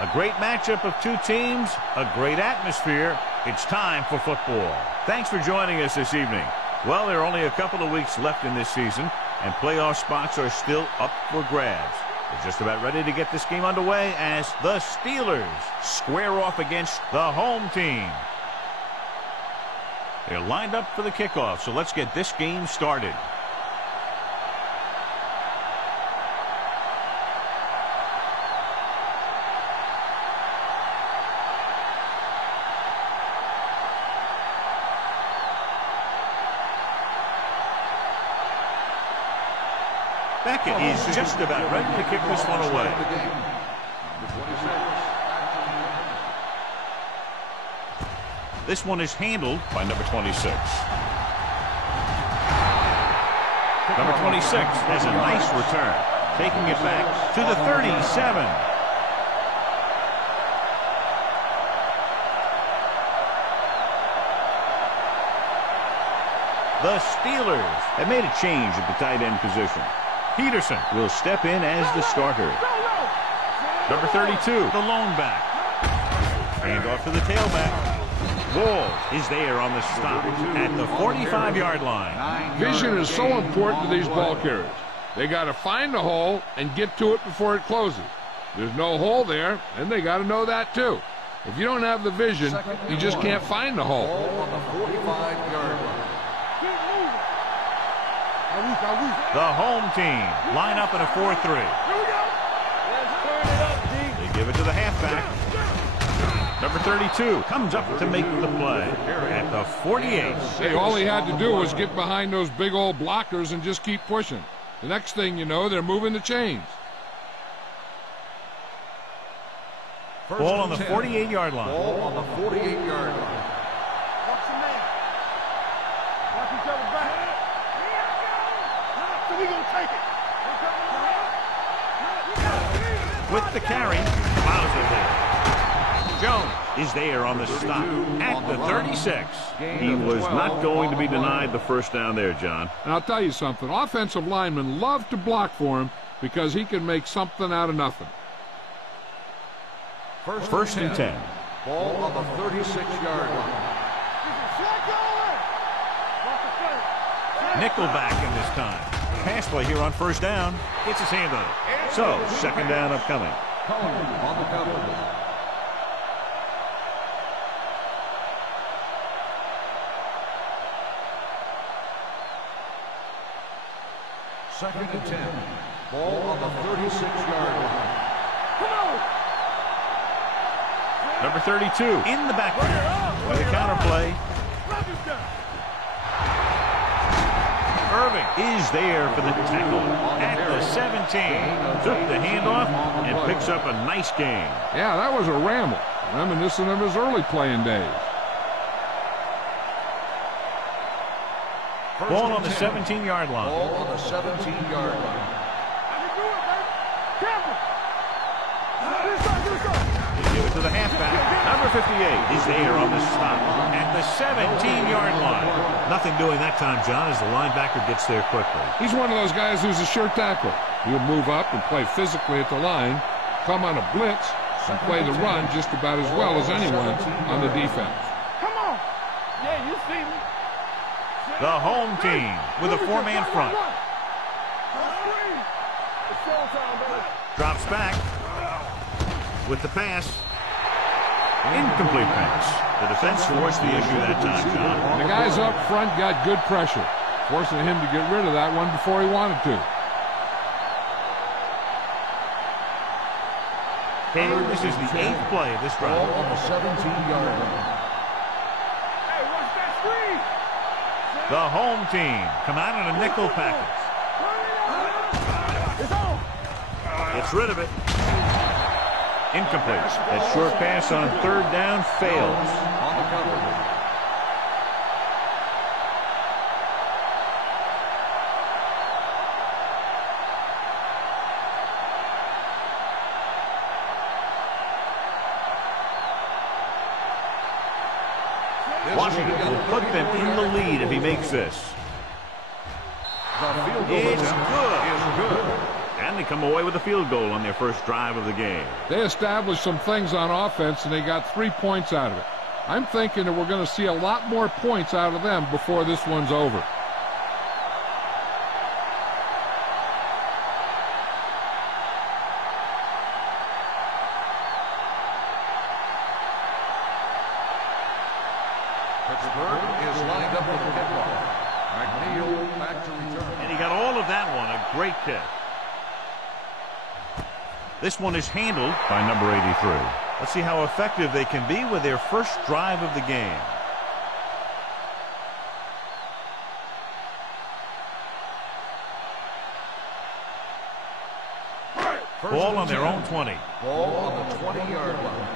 A great matchup of two teams, a great atmosphere. It's time for football. Thanks for joining us this evening. Well, there are only a couple of weeks left in this season, and playoff spots are still up for grabs. We're just about ready to get this game underway as the Steelers square off against the home team. They're lined up for the kickoff, so let's get this game started. Beckett is just about ready to kick this one away. This one is handled by number 26. Number 26 has a nice return, taking it back to the 37. The Steelers have made a change at the tight end position. Peterson will step in as the starter. Number 32, the lone back. Hand off to the tailback. Wall is there on the stop at the 45-yard line. Vision is so important to these ball carriers. They got to find the hole and get to it before it closes. There's no hole there, and they got to know that too. If you don't have the vision, you just can't find the hole. On the 45-yard line. The home team line up in a 4-3. They give it to the halfback. Number 32 comes up to make the play at the 48. Hey, all he had to do was get behind those big old blockers and just keep pushing. The next thing you know, they're moving the chains. Ball on the 48-yard line. Ball on the 48-yard line. With the carry, Bowser there. Jones is there on the stop at the 36. He was not going to be denied the first down there, John. And I'll tell you something. Offensive linemen love to block for him because he can make something out of nothing. First and 10. Ball on the 36-yard line. Nickelback in this time. Pass play here on first down. Gets his hand on it. So, second down upcoming. On the cover. Second and 10. Ball on the 36-yard line. Number 32 in the backfield with a counter play. Irving is there for the tackle at the 17. Took the handoff and picks up a nice gain. Yeah, that was a ramble, reminiscent of his early playing days. Ball on the 17-yard line. Ball on the 17-yard line. They give it to the halfback. Number 58 is there on the stop at the 17-yard line. Nothing doing that time, John, as the linebacker gets there quickly. He's one of those guys who's a sure tackler. He'll move up and play physically at the line, come on a blitz, and play the run just about as well as anyone on the defense. Come on. Yeah, you see me. The home team with a four-man front. Drops back with the pass. Incomplete pass. The defense forced the issue that time, John. The guys up front got good pressure, forcing him to get rid of that one before he wanted to. And this is the 8th play of this drive. Ball on the 17-yard line. Hey, watch that screen. The home team come out in a nickel package. It's on. Gets rid of it. Incomplete. That short pass on third down fails. On the cover. Washington will put them in the lead if he makes this. The field goal It's attempt good. is good. And they come away with a field goal on their first drive of the game. They established some things on offense, and they got 3 points out of it. I'm thinking that we're going to see a lot more points out of them before this one's over. Pittsburgh is lined up with the kickoff. McNeil back to return. And he got all of that one. A great kick. This one is handled by number 83. Let's see how effective they can be with their first drive of the game. Ball on their own 20. Ball on the 20-yard line.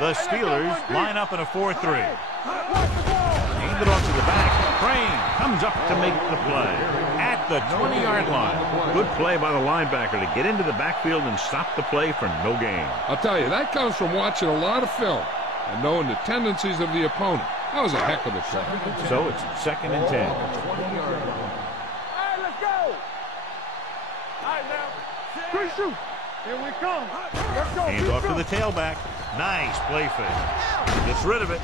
The Steelers line up in a 4-3. Hand it off to the back. Crane comes up to make the play at the 20-yard line. Good play by the linebacker to get into the backfield and stop the play for no gain. I'll tell you, that comes from watching a lot of film and knowing the tendencies of the opponent. That was a heck of a play. So it's 2nd and 10. All right, let's go. All right, now. Quick shoot. Here we come. Let's go. Hand off to the tailback. Nice play fake. Gets rid of it.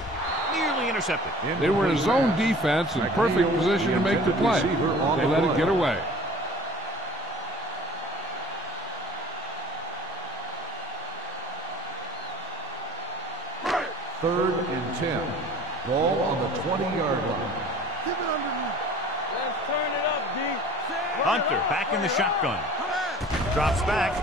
Nearly intercepted. They were in a zone defense in perfect position to make the play. They let it get away. Third and 10. Ball on the 20-yard line. Let's turn it up, D. Hunter back in the shotgun. Drops back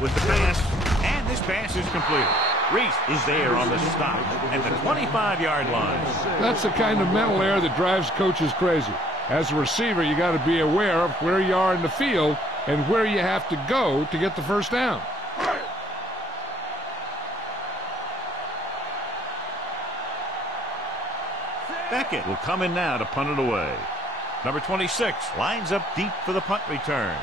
with the pass. And this pass is completed. Reese is there on the stop at the 25-yard line. That's the kind of mental error that drives coaches crazy. As a receiver, you got to be aware of where you are in the field and where you have to go to get the first down. Beckett will come in now to punt it away. Number 26 lines up deep for the punt return.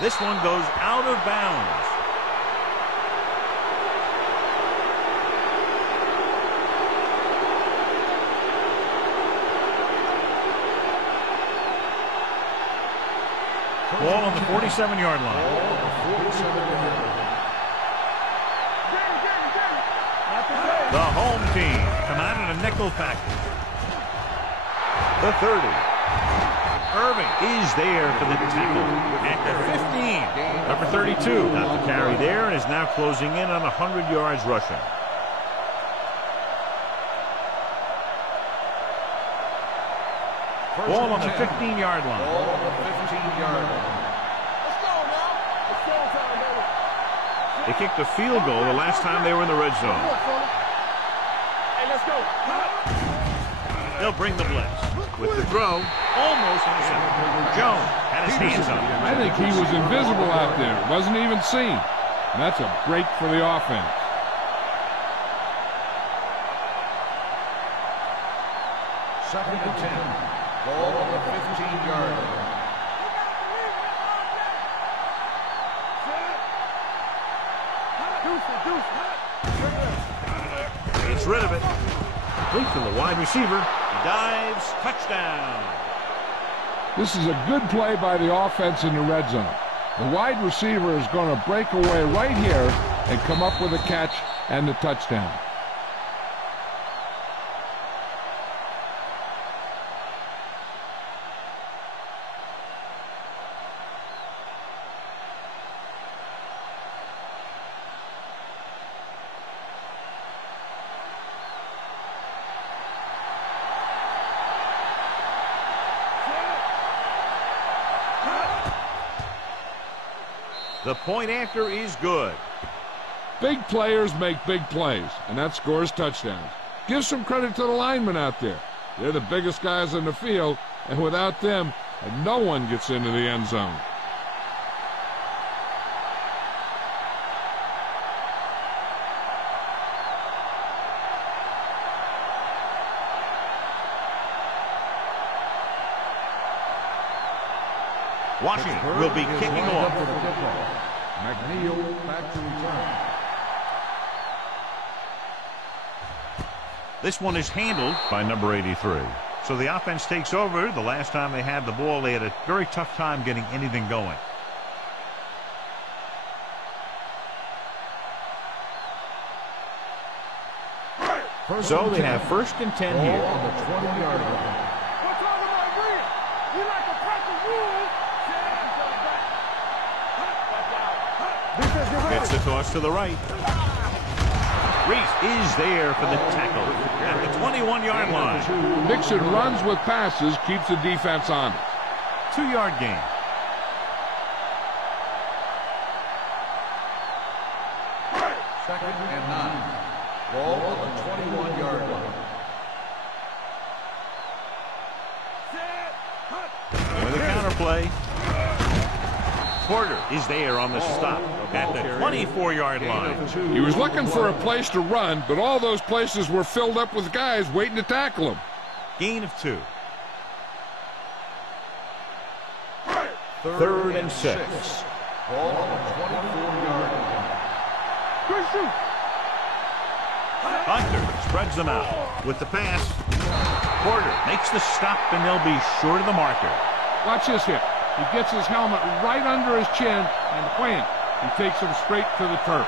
This one goes out of bounds. Ball on the 47-yard line. The home team come out in a nickel package. The 30. Irving is there for the tackle at the 15. Number 32 got the carry there and is now closing in on 100 yards rushing. Ball on the 15-yard line. Ball on the 15-yard line. Let's go now. It's showtime, baby. They kicked a field goal the last time they were in the red zone. Hey, let's go. They'll bring the blitz. With the throw, almost intercepted. Jones had his hands up. I think he was invisible out there. Wasn't even seen. And that's a break for the offense. Second and 10. Ball on the 15-yard line. Gets rid of it. Complete to the wide receiver. He dives. Touchdown. This is a good play by the offense in the red zone. The wide receiver is going to break away right here and come up with a catch and the touchdown. The point after is good. Big players make big plays, and that scores touchdowns. Give some credit to the linemen out there. They're the biggest guys in the field, and without them, no one gets into the end zone. Washington will be kicking off. McNeil back to return. This one is handled by number 83. So the offense takes over. The last time they had the ball, they had a very tough time getting anything going. So they have 1st and 10 here. On the 20-yard line. Gets the toss to the right. Reese is there for the tackle at the 21-yard line. Mixon runs with passes, keeps the defense honest. 2-yard gain. Second and 9. Ball on the 21-yard line. With the counter play. Porter is there on the stop at the 24-yard line. He was looking for a place to run, but all those places were filled up with guys waiting to tackle him. Gain of 2. 3rd and 6. Ball on the 24-yard line. Hunter spreads them out with the pass. Porter makes the stop, and they'll be short of the marker. Watch this hit. He gets his helmet right under his chin, and wham, he takes him straight to the turf.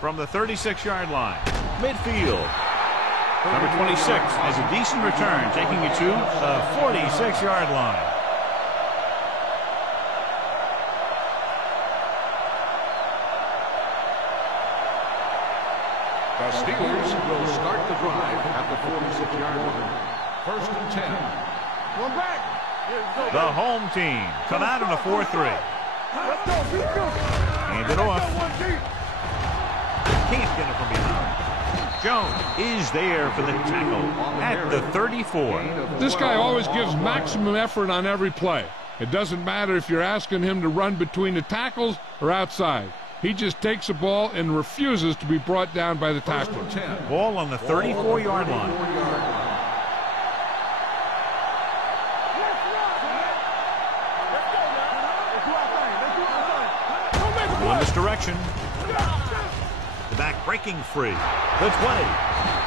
From the 36-yard line, midfield. Number 26 has a decent return, taking it to the 46-yard line. The Steelers will start the drive at the 46-yard line. 1st and 10. One back. The home team come out in a 4-3. Let's go. Keep going. Hand it off. One deep. Can't get it from behind. Jones is there for the tackle at the 34. This guy always gives maximum effort on every play. It doesn't matter if you're asking him to run between the tackles or outside. He just takes the ball and refuses to be brought down by the tackler. Ball on the 34-yard line. In this direction. The back breaking free. The 20.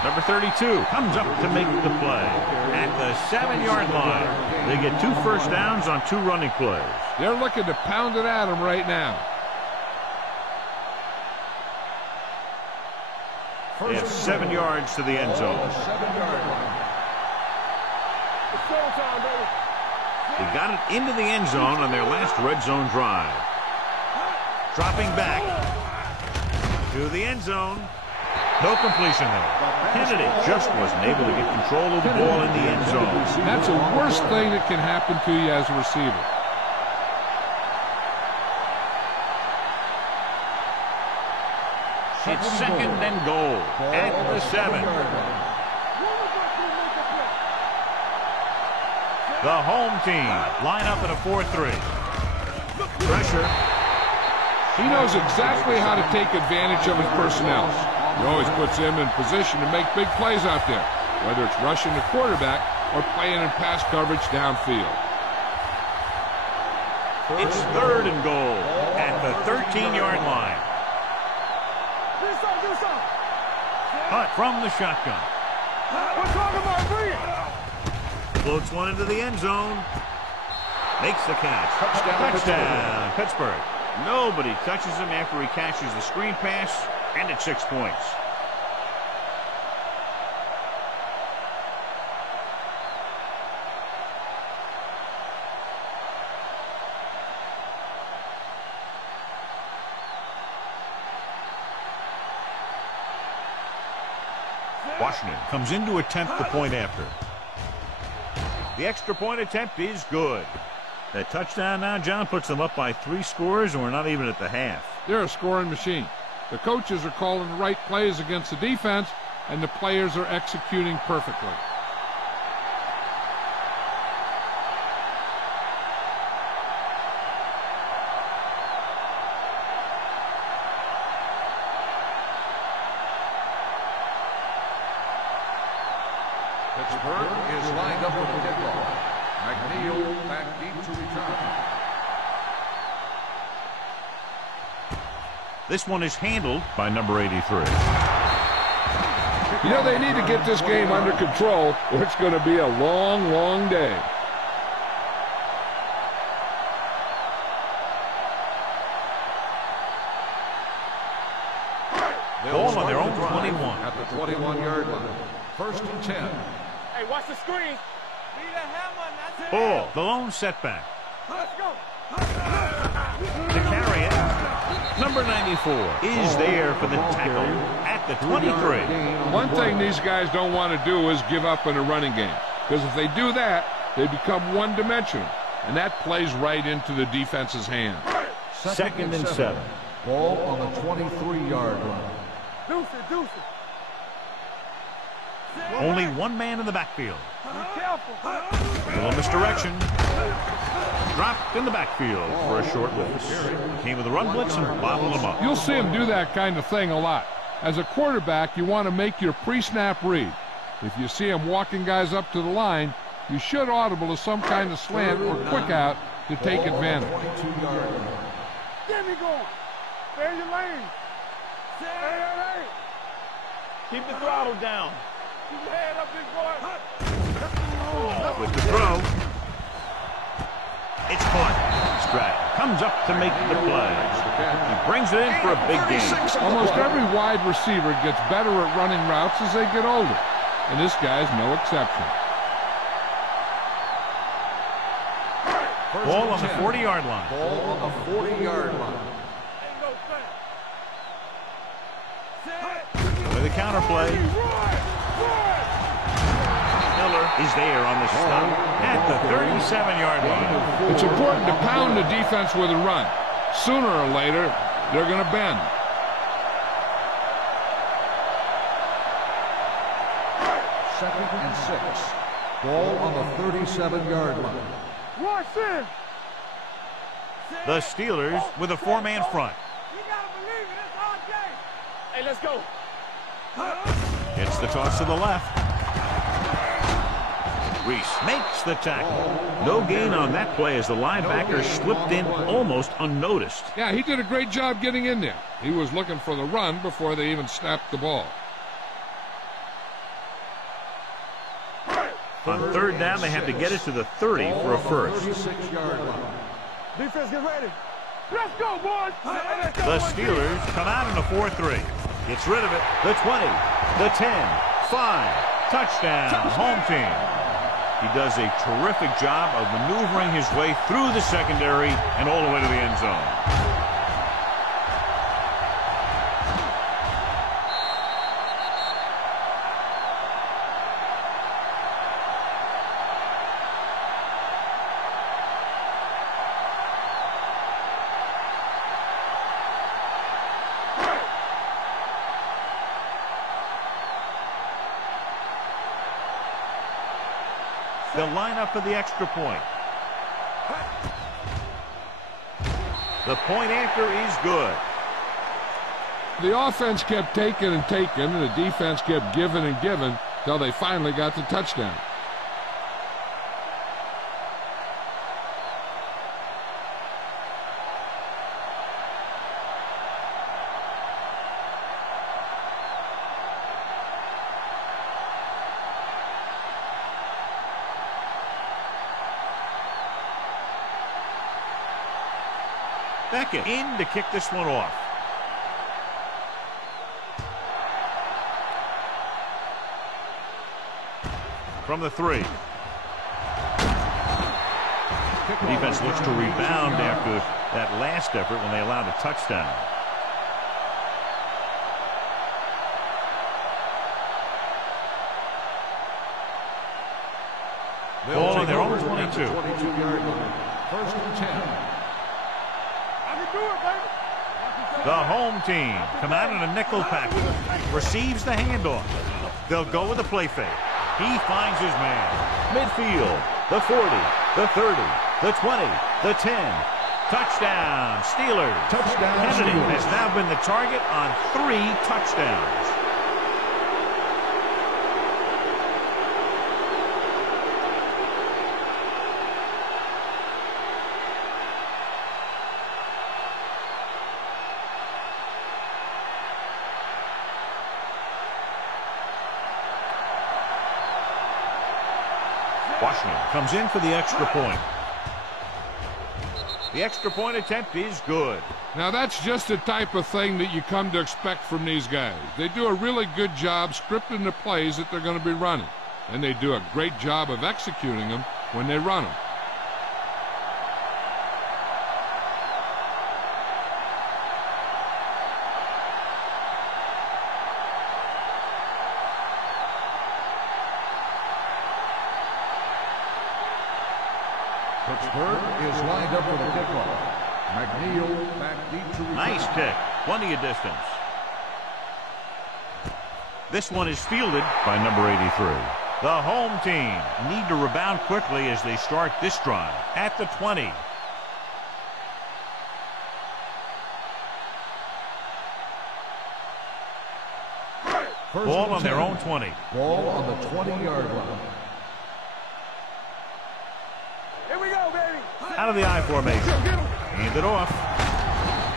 Number 32 comes up to make the play. At the 7-yard line. They get 2 first downs on 2 running plays. They're looking to pound it at him right now. They have 7 yards to the end zone. They got it into the end zone on their last red zone drive. Dropping back to the end zone. No completion there. Kennedy just wasn't able to get control of the ball in the end zone. That's the worst thing that can happen to you as a receiver. It's 2nd and goal at the 7. The home team line up in a 4-3. Pressure. He knows exactly how to take advantage of his personnel. He always puts him in position to make big plays out there, whether it's rushing the quarterback or playing in pass coverage downfield. It's 3rd and goal at the 13-yard line. Hunt from the shotgun. We're talking about Reed. Floats one into the end zone. Makes the catch. Touchdown, Pittsburgh. Nobody touches him after he catches the screen pass, and it's 6 points. Washington comes in to attempt the point after. The extra point attempt is good. That touchdown now, John, puts them up by 3 scores, and we're not even at the half. They're a scoring machine. The coaches are calling the right plays against the defense, and the players are executing perfectly. Pittsburgh is lined up for the kickoff. McNeil back deep to return. This one is handled by number 83. You know, they need to get this game under control, or it's going to be a long, long day. Ball on their own 21. At the 21-yard line. 1st and 10. Hey, watch the screen. Be the hammer, that's it. Ball, the lone setback. Let's go. To carry it, number 94 is there for the tackle at the 23. One thing these guys don't want to do is give up in a running game, because if they do that, they become one-dimensional, and that plays right into the defense's hand. 2nd and 7. Ball on the 23-yard line. Deuce it. Only one man in the backfield. Be careful. A little misdirection. Dropped in the backfield for a short loss. Came with a run blitz and bobbled him up. You'll see him do that kind of thing a lot. As a quarterback, you want to make your pre-snap read. If you see him walking guys up to the line, you should audible to some kind of slant or quick out to take advantage. Get me going. Stay in your lane. Hey. Keep the throttle down. Keep your head up, big boy. With the throw. It's caught. Stratton comes up to make the play. He brings it in for a big game. Almost every wide receiver gets better at running routes as they get older, and this guy's no exception. Ball on the 40-yard line. Ball on the 40-yard line. With a counter play. Miller is there on the stop at the 37-yard line. It's important to pound the defense with a run. Sooner or later, they're going to bend. Second and 6. Ball on the 37-yard line. Watch this. The Steelers with a 4-man front. You gotta believe it. It's our game. Hey, let's go. Gets the toss to the left. Reese makes the tackle. No gain on that play as the linebacker slipped in almost unnoticed. Yeah, he did a great job getting in there. He was looking for the run before they even snapped the ball. On 3rd down, they have to get it to the 30 for a first. 36-yard line. Defense, get ready. Let's go, boys. The Steelers come out in a 4-3. Gets rid of it. The 20, the 10, 5. Touchdown, home team. He does a terrific job of maneuvering his way through the secondary and all the way to the end zone. They'll line up for the extra point. The point after is good. The offense kept taking and taking, and the defense kept giving and giving till they finally got the touchdown. Beckett in to kick this one off. From the 3. Defense looks to rebound after that last effort when they allowed a touchdown. Ball on their own 22. 22-yard line. 1st and 10. The home team come out in a nickel package. Receives the handoff. They'll go with the play fake. He finds his man. Midfield. The 40. The 30. The 20. The 10. Touchdown. Steelers. Touchdown. Kennedy Steelers. has now been the target on 3 touchdowns. Washington comes in for the extra point. The extra point attempt is good. Now that's just the type of thing that you come to expect from these guys. They do a really good job scripting the plays that they're going to be running. And they do a great job of executing them when they run them. Pittsburgh is lined up for the kickoff. McNeil back deep to return. Nice kick. Plenty of distance. This one is fielded by number 83. The home team need to rebound quickly as they start this drive at the 20. Ball on their own 20. Ball on the 20-yard line. Here we go, baby. Out of the I formation. Hand it off.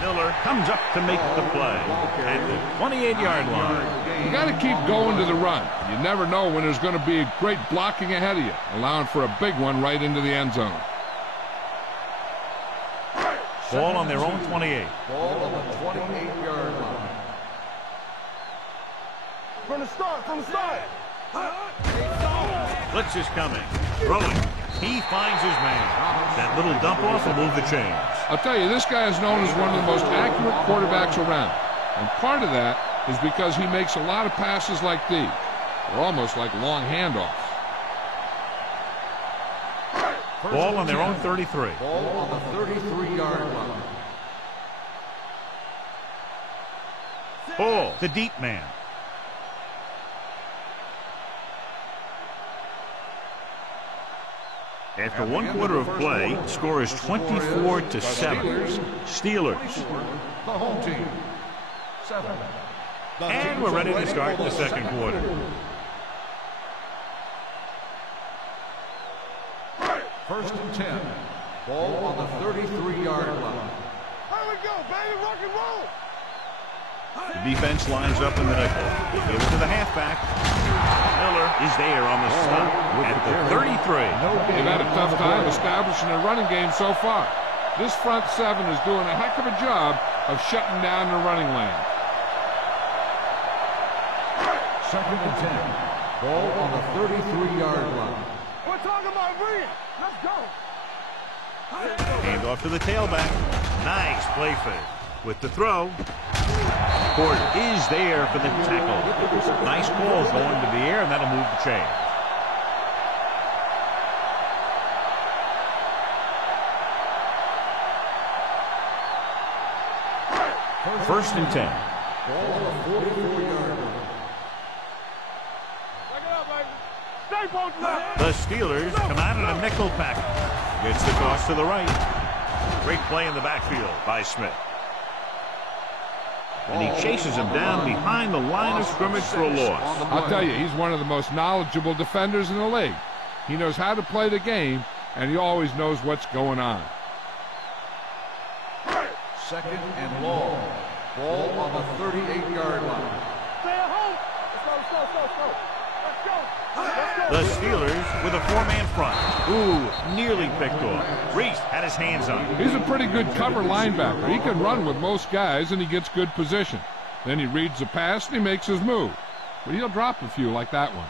Miller comes up to make the play at the 28-yard line. You got to keep going to the run. You never know when there's going to be a great blocking ahead of you, allowing for a big one right into the end zone. Ball on their own 28. Ball on the 28-yard line. From the start. Blitz is coming. Rolling. He finds his man. That little dump off will move the chains. I'll tell you, this guy is known as one of the most accurate quarterbacks around. And part of that is because he makes a lot of passes like these. They're almost like long handoffs. Ball on their own 33. Ball on the 33-yard line. Ball, the deep man. After one quarter of play, score is 24-7. Steelers. The home team. 7. And we're ready to start the second quarter. First and 10. Ball on the 33-yard line. Here we go, baby. Rock and roll. The defense lines up in the nickel. They give it to the halfback. Miller is there on the stop at the 33. They've had a tough time establishing their running game so far. This front seven is doing a heck of a job of shutting down the running lane. Second and 10. Ball on the 33-yard line. We're talking about Reed. Let's go. Hand off to the tailback. Nice play fake. With the throw. Ford is there for the tackle. Nice balls going to the air, and that'll move the chain. First and 10. Ball on the 44-yard line. Back it up, baby. Stay posted up. The Steelers come out in a nickel package. Gets the toss to the right. Great play in the backfield by Smith. And he chases him down behind the line of scrimmage for a loss. I'll tell you, he's one of the most knowledgeable defenders in the league. He knows how to play the game, and he always knows what's going on. Second and long. Ball on the 38-yard line. Stay at home. Let's go. Let's go. The Steelers with a four-man front. Ooh, nearly picked off. Reese had his hands on him. He's a pretty good cover linebacker. He can run with most guys, and he gets good position. Then he reads the pass, and he makes his move. But he'll drop a few like that one.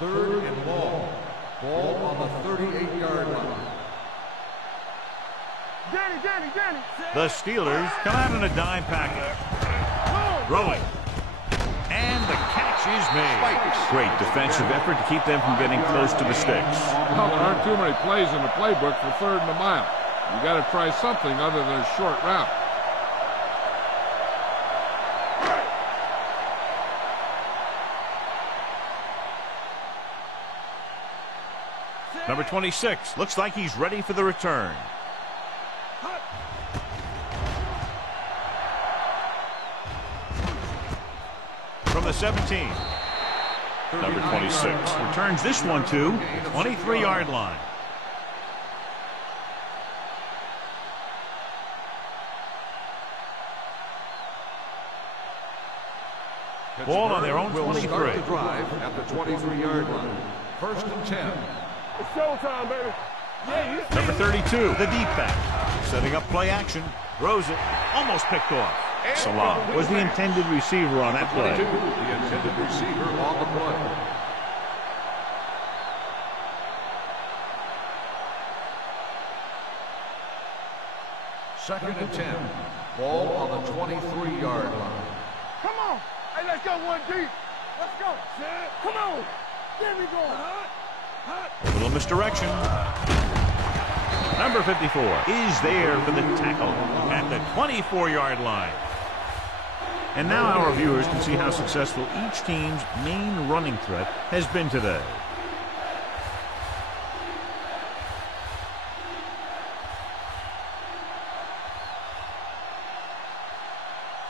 Third and long. Ball on the 38-yard line. Danny. The Steelers come out in a dime package. Rolling. And the catch is made. Great defensive effort to keep them from getting close to the sticks. Well, there aren't too many plays in the playbook for third and a mile. You got to try something other than a short route. Number 26 looks like he's ready for the return. From the 17. Number 26 returns this one to 23-yard line. Ball on their own 23. Start the drive at the 23-yard line. First and 10. It's showtime, baby. Yeah, Number 32, the deep back. Setting up play action. Throws it. Almost picked off. Salah was the intended receiver on that play. 22, the intended receiver on the play. Second and 10. Ball on the 23-yard line. come on. Hey, let's go one deep. Let's go. Come on. There we go. A little misdirection. Number 54 is there for the tackle at the 24-yard line. And now our viewers can see how successful each team's main running threat has been today.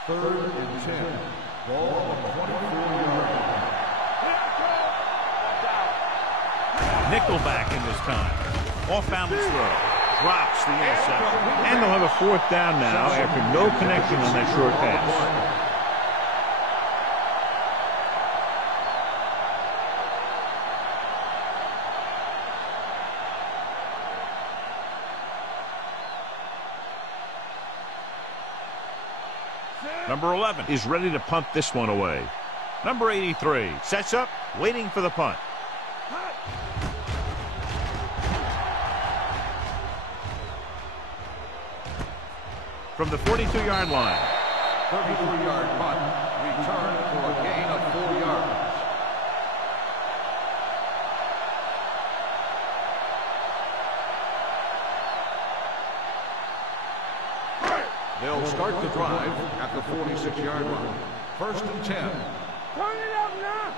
Third and 10. Ball on the 24-yard line. Nickelback in this time. Off balance throw. Drops the interception. And they'll have a fourth down now after no connection on that short pass. Number 11 is ready to punt this one away. Number 83 sets up, waiting for the punt. From the 42-yard line. 33-yard punt. Return for a gain of 4 yards. They'll start the drive at the 46-yard line. First and 10. Turn it up now.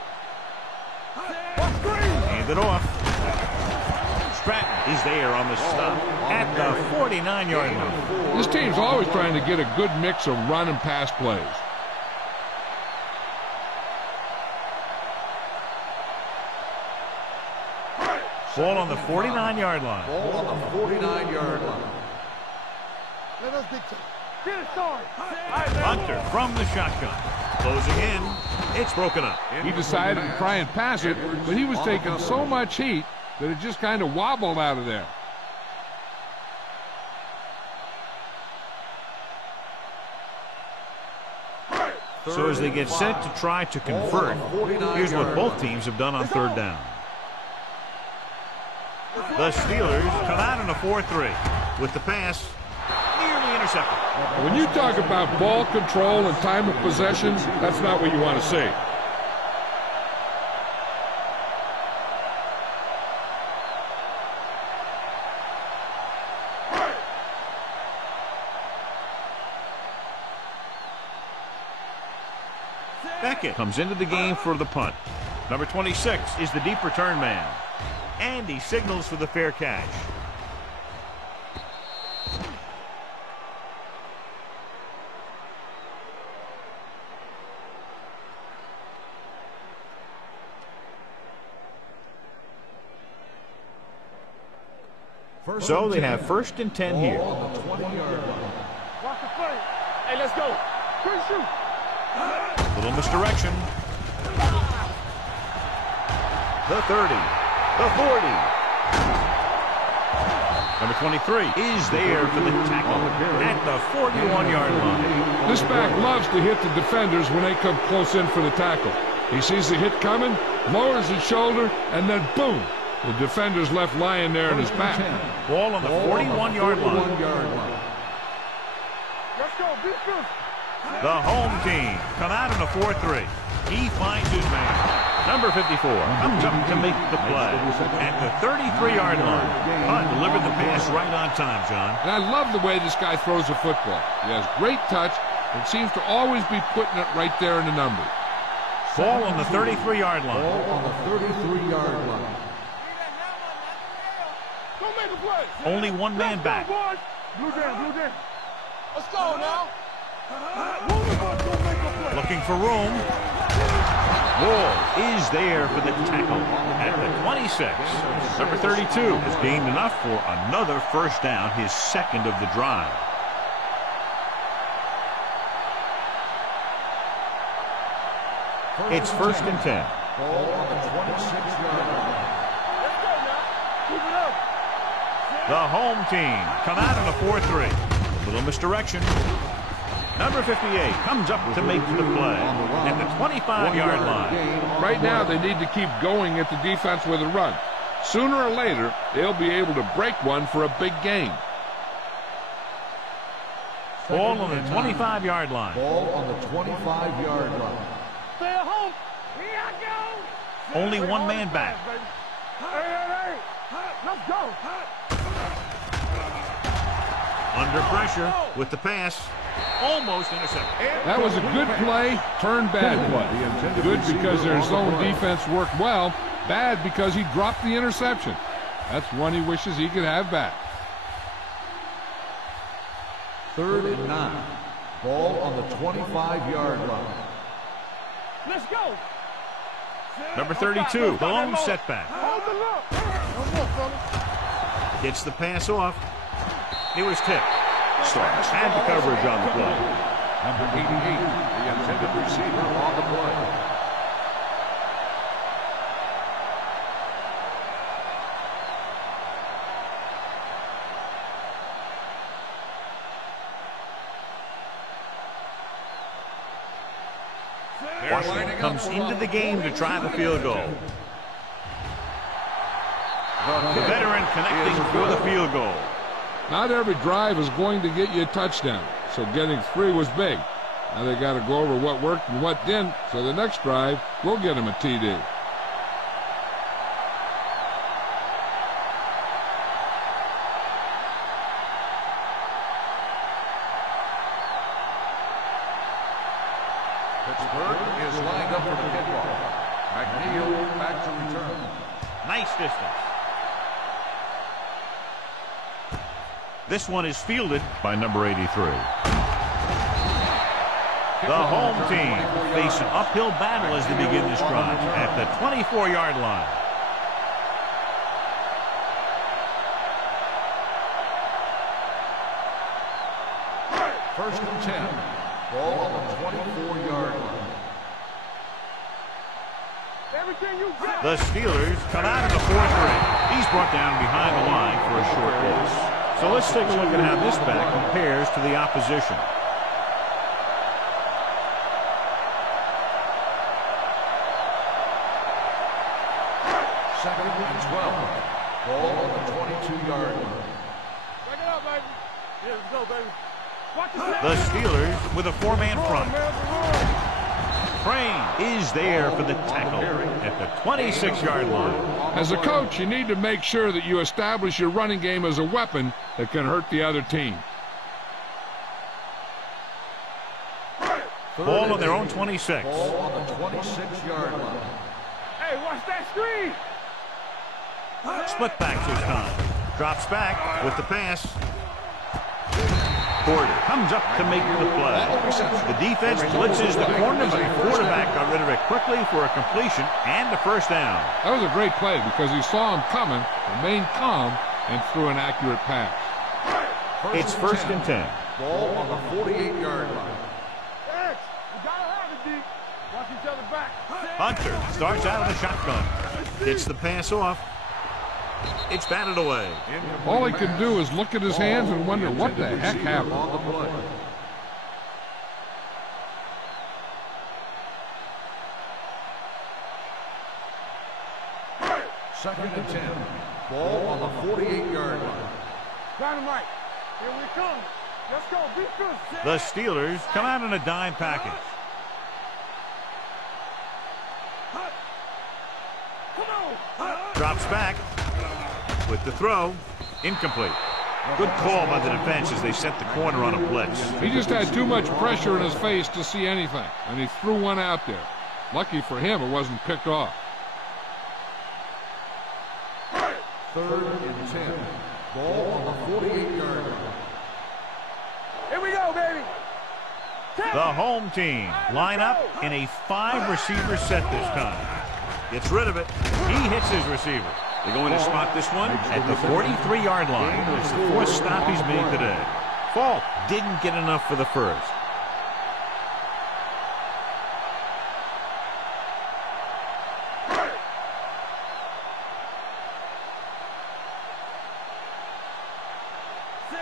Hand it off. Stratton is there on the stop at the 49-yard line. This team's always trying to get a good mix of run and pass plays. Ball on the 49-yard line. Ball on the 49-yard line. Let us dictate. Get it started. Hunter from the shotgun. Closing in. It's broken up. He decided to try and pass it, but he was taking so much heat that it just kind of wobbled out of there. So as they get set to try to convert, here's what both teams have done on third down. The Steelers come out in a 4-3 with the pass nearly intercepted. When you talk about ball control and time of possession, that's not what you want to see. Beckett comes into the game for the punt. Number 26 is the deep return man. And he signals for the fair catch. So they have first and 10 here. Watch the play. Hey, let's go. Quick shoot. Little misdirection. The 30. The 40. Number 23 is there for the tackle at the 41-yard line. This back loves to hit the defenders when they come close in for the tackle. He sees the hit coming, lowers his shoulder, and then boom, the defender's left lying there in his back. Ball on the 41-yard line. Let's go. Be good. The home team come out in a 4-3. He finds his man. Number 54 comes up to make the play at the 33-yard line. Hunt delivered the pass right on time, John. And I love the way this guy throws the football. He has great touch and seems to always be putting it right there in the numbers. Ball on the 33-yard line. Ball on the 33-yard line. Go make a play. Only one man back. Blue down. Let's go now. Looking for room. Wall is there for the tackle at the 26. Number 32 has gained enough for another first down, his second of the drive. It's first and 10. Ball on the 26-yard line. The home team come out in a 4-3. A little misdirection. Number 58 comes up to make the play at the 25-yard line. Right now, they need to keep going at the defense with a run. Sooner or later, they'll be able to break one for a big gain. Ball on the 25-yard line. Ball on the 25-yard line. Stay at home. Here I go. Only one man back. Hey. Let's go. Under pressure with the pass. Almost intercepted. That was a good play, turned bad play. Good because their zone defense worked well. Bad because he dropped the interception. That's one he wishes he could have back. 3rd and 9. Ball on the 25-yard line. Let's go. Number 32, the lone setback. Hold the look. No more, fellas. Gets the pass off. It was tipped. Starks had the coverage on the play. Number 88, the intended receiver on the play. Washington comes into the game to try the field goal. The veteran connecting for the field goal. Not every drive is going to get you a touchdown, so getting 3 was big. Now they got to go over what worked and what didn't, so the next drive will get them a TD. Pittsburgh is lined up for the kickoff. McNeil back to return. Nice distance. This one is fielded by number 83. The home team face an uphill battle as they begin this drive at the 24-yard line. First and 10. Ball on the 24-yard line. Everything you got. The Steelers come out in the 4-3. He's brought down behind the line for a short loss. So let's take a look at how this back compares to the opposition. Second and 12. Ball on the 22-yard line. Break it up, baby. Yeah, let's go, baby. Watch the The Steelers with a 4-man front. Crane is there for the tackle at the 26-yard line. As a coach, you need to make sure that you establish your running game as a weapon that can hurt the other team. Ball on their own 26. Ball on the 26-yard line. Hey, watch that screen. Split back this time. Drops back with the pass. Porter comes up to make the play. The defense blitzes the corner, but the quarterback got rid of it quickly for a completion and a first down. That was a great play because he saw him coming, remained calm, and threw an accurate pass. It's first and 10. Ball on the 48-yard line. X, we gotta have it, D. Watch each other back. Hunter starts out of the shotgun. Gets the pass off. It's batted away. All he could do is look at his hands and wonder what the heck happened. On the play. Second and 10. Ball on the 48-yard line. Dynamite. Here we come. Let's go. Be good. The Steelers come out in a dime package. Come on. Drops back with the throw. Incomplete. Good call by the defense as they set the corner on a blitz. He just had too much pressure in his face to see anything, and he threw one out there. Lucky for him, it wasn't picked off. Third and 10. Ball on the 48-yard line. Here we go, baby. The home team line up in a 5-receiver set this time. Gets rid of it. He hits his receiver. They're going to spot this one at the 43-yard line. It's the 4th stop he's made today. Falk didn't get enough for the first.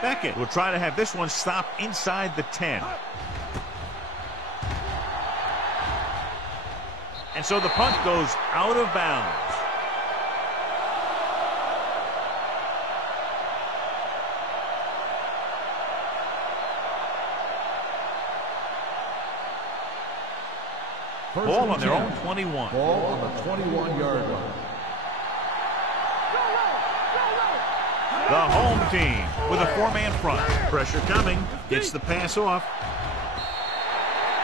Beckett will try to have this one stop inside the 10. And so the punt goes out of bounds. Ball on their own 21. Ball on the 21-yard line. The home team with a 4-man front. Pressure coming. Gets the pass off.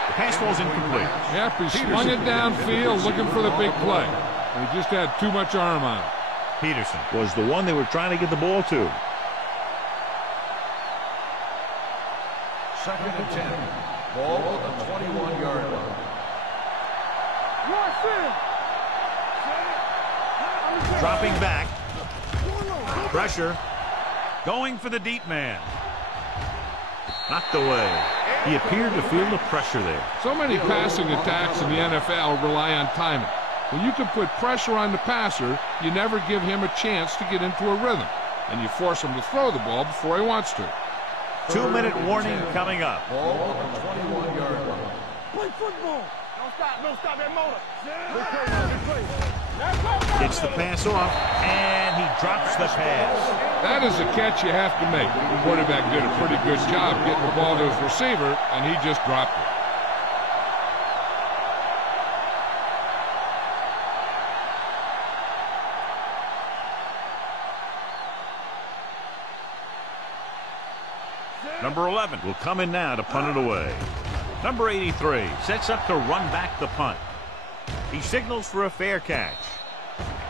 The pass falls incomplete. Yep, he slung it downfield looking for the big play. He just had too much arm on it. Peterson was the one they were trying to get the ball to. 2nd and 10. Ball on the 21-yard line. Dropping back. Pressure. Going for the deep man. Knocked away. He appeared to feel the pressure there. So many passing attacks in the NFL rely on timing. When you can put pressure on the passer, you never give him a chance to get into a rhythm. And you force him to throw the ball before he wants to. 2-minute warning coming up. Ball on the 21-yard line. Play football. Don't stop that motor. Gets the pass off, and he drops the pass. That is a catch you have to make. The quarterback did a pretty good job getting the ball to his receiver, and he just dropped it. Number 11 will come in now to punt it away. Number 83 sets up to run back the punt. He signals for a fair catch.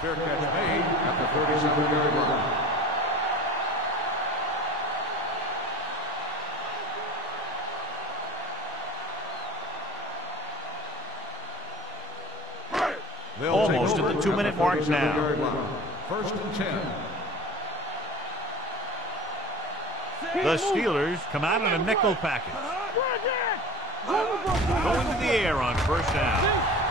Fair catch made at the 37-yard line. Almost at the 2-minute mark now. 1st and 10. The Steelers come out in a nickel package. Going to the air on 1st down.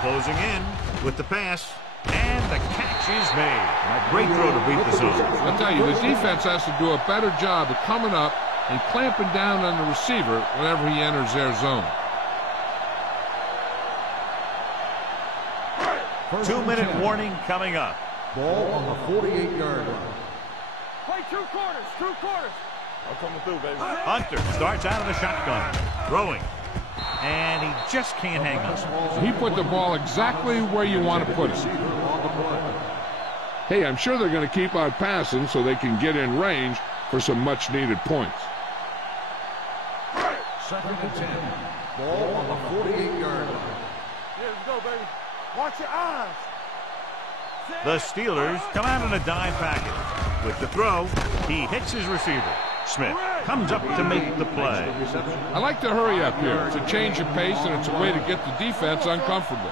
Closing in with the pass. And the catch is made. Great throw to beat the zone. I'll tell you, the defense has to do a better job of coming up and clamping down on the receiver whenever he enters their zone. 2-minute warning coming up. Ball on the 48-yard line. Play 2 quarters. 2 quarters. I'm coming through, baby. Hunter starts out of the shotgun. Throwing. And he just can't hang on. He put the ball exactly where you want to put it. Hey, I'm sure they're going to keep on passing so they can get in range for some much-needed points. 2nd and 10. Ball on the 48-yard line. Yeah, let's go, baby. Watch your eyes. The Steelers come out in a dime package. With the throw, he hits his receiver. Smith comes up to make the play. I like to hurry up here. It's a change of pace, and it's a way to get the defense uncomfortable.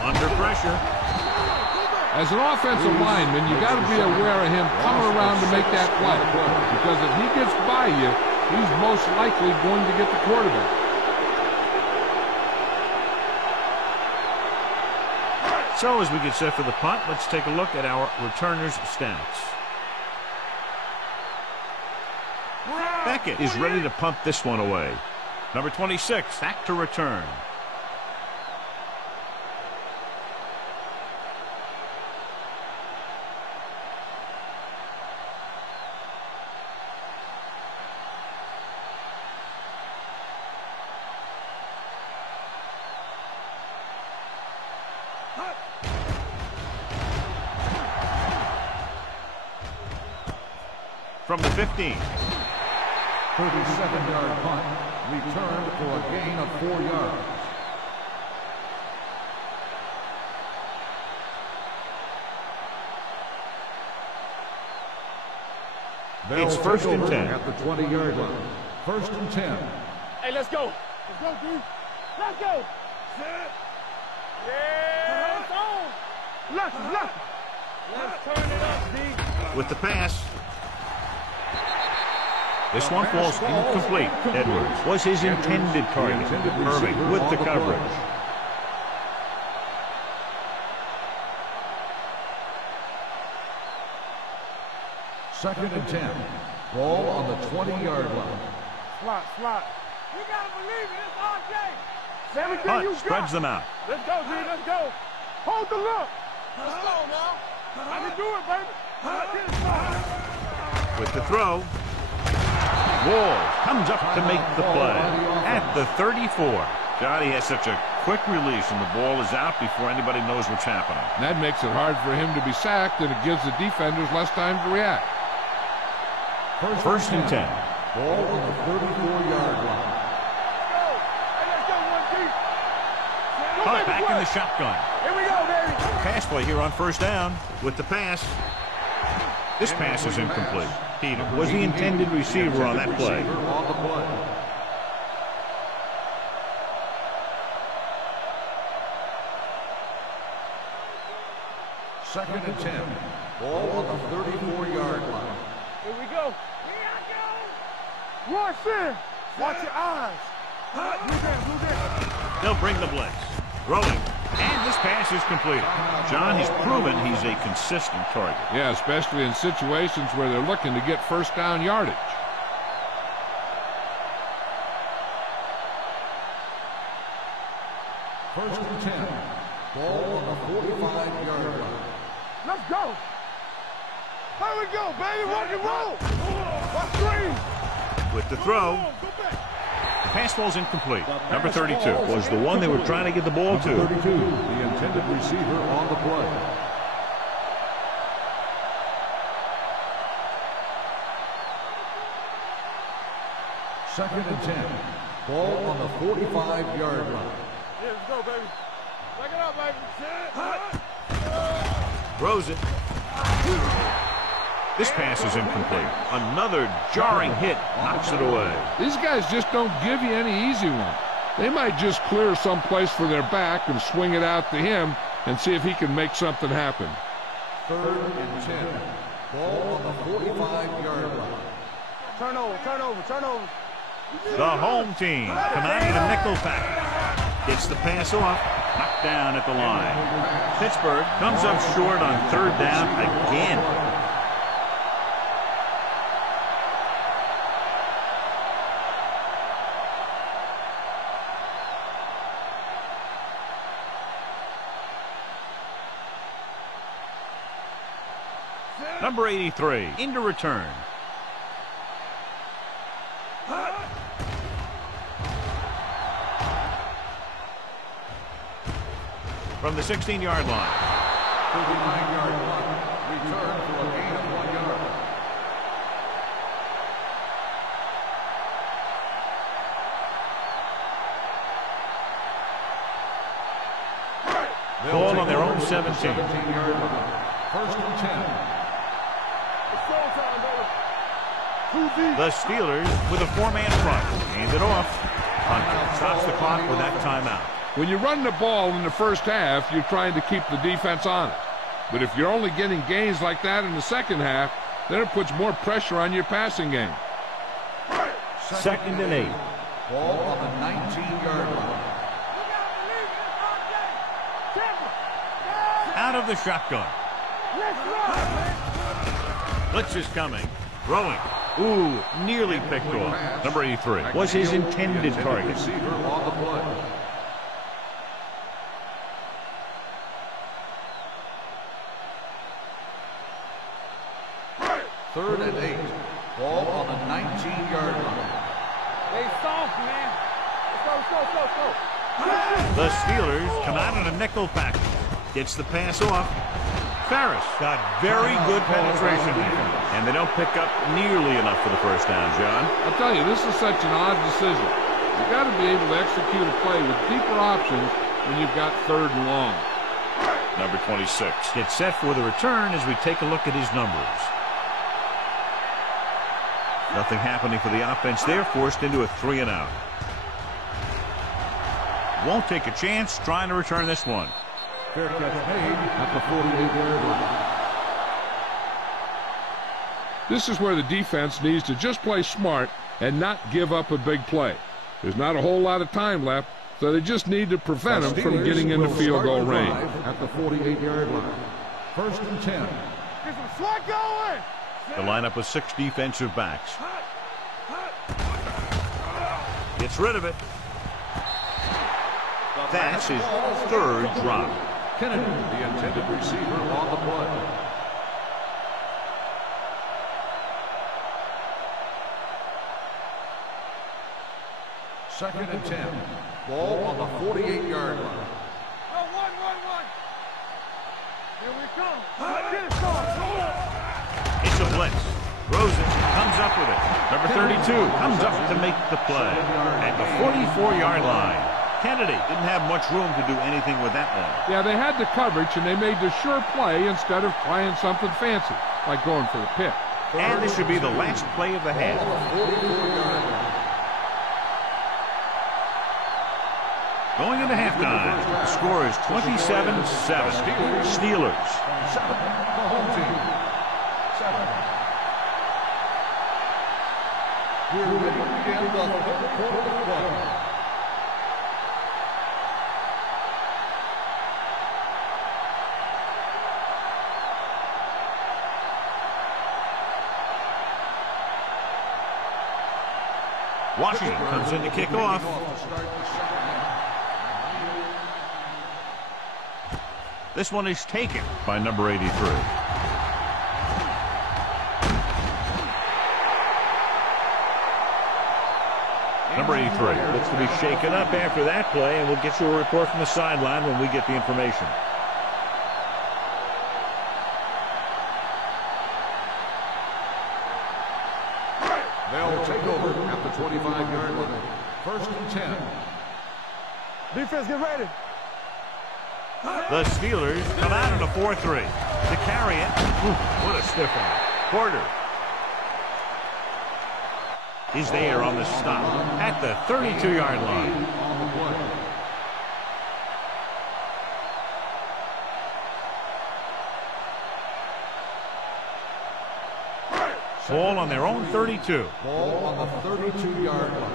Under pressure. As an offensive lineman, you got to be aware of him coming around to make that play. Because if he gets by you, he's most likely going to get the quarterback. So as we get set for the punt, let's take a look at our returners' stats. Beckett is ready to punt this one away. Number 26, back to return. From the 15. 37-yard punt, returned for a gain of 4 yards. It's 1st and 10. At the 20-yard line. 1st and 10. Hey, let's go. Let's go, D. Let's go. Yeah. It's on. Left. Let's turn it up, D. With the pass. This one falls incomplete. Edwards was his intended target. Irving with the coverage. 2nd and 10. Ball on the 20-yard line. Slot. You got to believe it. It's RJ. Everything Hunt you got. spreads them out. Let's go, Z. Let's go. Hold the look. Let's go now. I can do it, baby. With the throw, Walls comes up to make the play at the 34. God, he has such a quick release, and the ball is out before anybody knows what's happening. That makes it hard for him to be sacked, and it gives the defenders less time to react. First and 10. Ball on the 34-yard line. Hunt back in the shotgun. Here we go, baby. Pass play here on first down with the pass. This pass is incomplete. He was the intended receiver on that play. On the play. Second and 10. Ball on the 34-yard line. Here we go. Here I go. Watch in. Watch your eyes. Blue there. They'll bring the blitz. Rolling. And this pass is completed. John, he's proven he's a consistent target. Yeah, especially in situations where they're looking to get first down yardage. First and 10. Ball on the 45-yard line. Let's go. Here we go, baby. Rock and roll. Watch three. With the throw. Pass ball's incomplete. Number 32 was the one they were trying to get the ball to. 32, the intended receiver on the play. Second and 10. Ball on the 45-yard line. Yeah, let's go, baby. Take it up, baby. Throws it. This pass is incomplete. Another jarring hit knocks it away. These guys just don't give you any easy one. They might just clear someplace for their back and swing it out to him and see if he can make something happen. Third and 10. Ball on the 45-yard line. Turnover. The home team commanding a nickel package. Gets the pass off. Knocked down at the line. Pittsburgh comes up short on third down again. Number 83 into return. From the 16-yard line. 39-yard line. Return for a gain of 1 yard. Ball on their own 17. 17-yard line. First and 10. The Steelers with a four-man front. Hand it off. Hunter stops the clock with that timeout. When you run the ball in the first half, you're trying to keep the defense honest. But if you're only getting gains like that in the second half, then it puts more pressure on your passing game. Second and 8. Ball on the 19-yard line. Out of the shotgun. Blitz is coming. Throwing. Ooh, nearly picked off. Number 83 was his intended target. Receiver on the play. Third and 8. Ball on the 19-yard line. They soft, man. Let's go. The Steelers come out in a nickel package. Gets the pass off. Ferris got very good penetration there. And they don't pick up nearly enough for the first down, John. I'll tell you, this is such an odd decision. You've got to be able to execute a play with deeper options when you've got third and long. Number 26 gets set for the return as we take a look at his numbers. Nothing happening for the offense there, forced into a 3-and-out. Won't take a chance trying to return this one. Fair catch made at the 48-yard line. This is where the defense needs to just play smart and not give up a big play. There's not a whole lot of time left, so they just need to prevent them from getting into field goal range. At the 48-yard line. First and 10. Get some slack going. The lineup with 6 defensive backs. Gets rid of it. That's his 3rd drop. Kennedy, the intended receiver, on the play. Second and 10. Ball on the 48-yard line. Here we come. It's a blitz. Throws it. Comes up with it. Number 32 comes up to make the play. At the 44-yard line. Kennedy didn't have much room to do anything with that one. Yeah, they had the coverage, and they made the sure play instead of trying something fancy, like going for the pick. And this should be the last play of the half. Going into halftime, the score is 27-7. Steelers. 7. The home team. 7. We're ready to begin the 3rd quarter of play. Washington comes in to kick off. This one is taken by number 83. Number 83 looks to be shaken up after that play, and we'll get you a report from the sideline when we get the information. They'll take over at the 25-yard line. 1st and 10. Defense, get ready. The Steelers come out in a 4-3 to carry it. Ooh, what a stiff one. Porter is there on the stop at the 32-yard line. Ball on their own 32. Ball on the 32-yard line.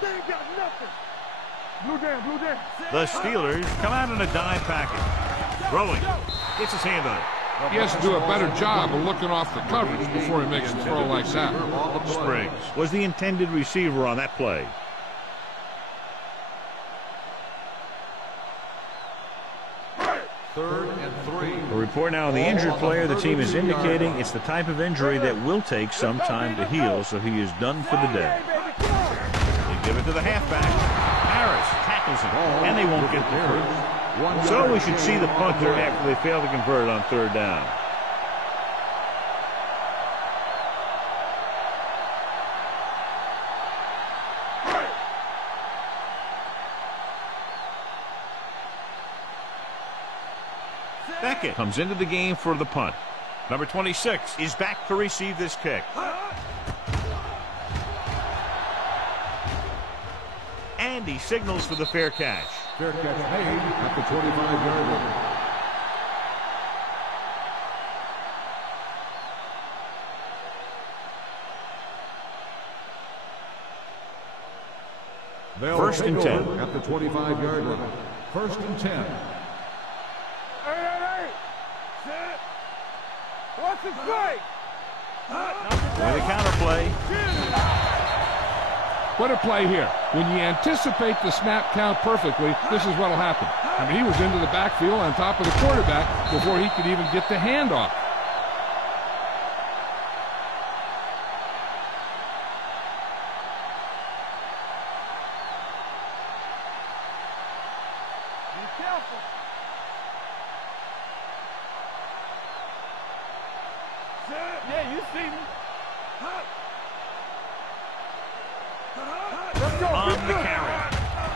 They ain't got nothing. Blue down, blue down. The Steelers come out in a dime package. Throwing. Gets his hand on it. He has to do a better job of looking off the coverage before he makes a throw like that. Spriggs was the intended receiver on that play. Third and 3. A report now on the injured player. The team is indicating it's the type of injury that will take some time to heal, so he is done for the day. They give it to the halfback. Harris tackles him, and they won't get the first. So we should see the punter after they fail to convert on 3rd down. Beckett comes into the game for the punt. Number 26 is back to receive this kick. And he signals for the fair catch. Fair catch made at the 25-yard line. First and 10 at the 25-yard line. 1st and 10. Hey. Set. What's the play? With a counter play. What a play here. When you anticipate the snap count perfectly, this is what will happen. I mean, he was into the backfield on top of the quarterback before he could even get the handoff. Be careful. Set. Yeah, you see me. On the carry.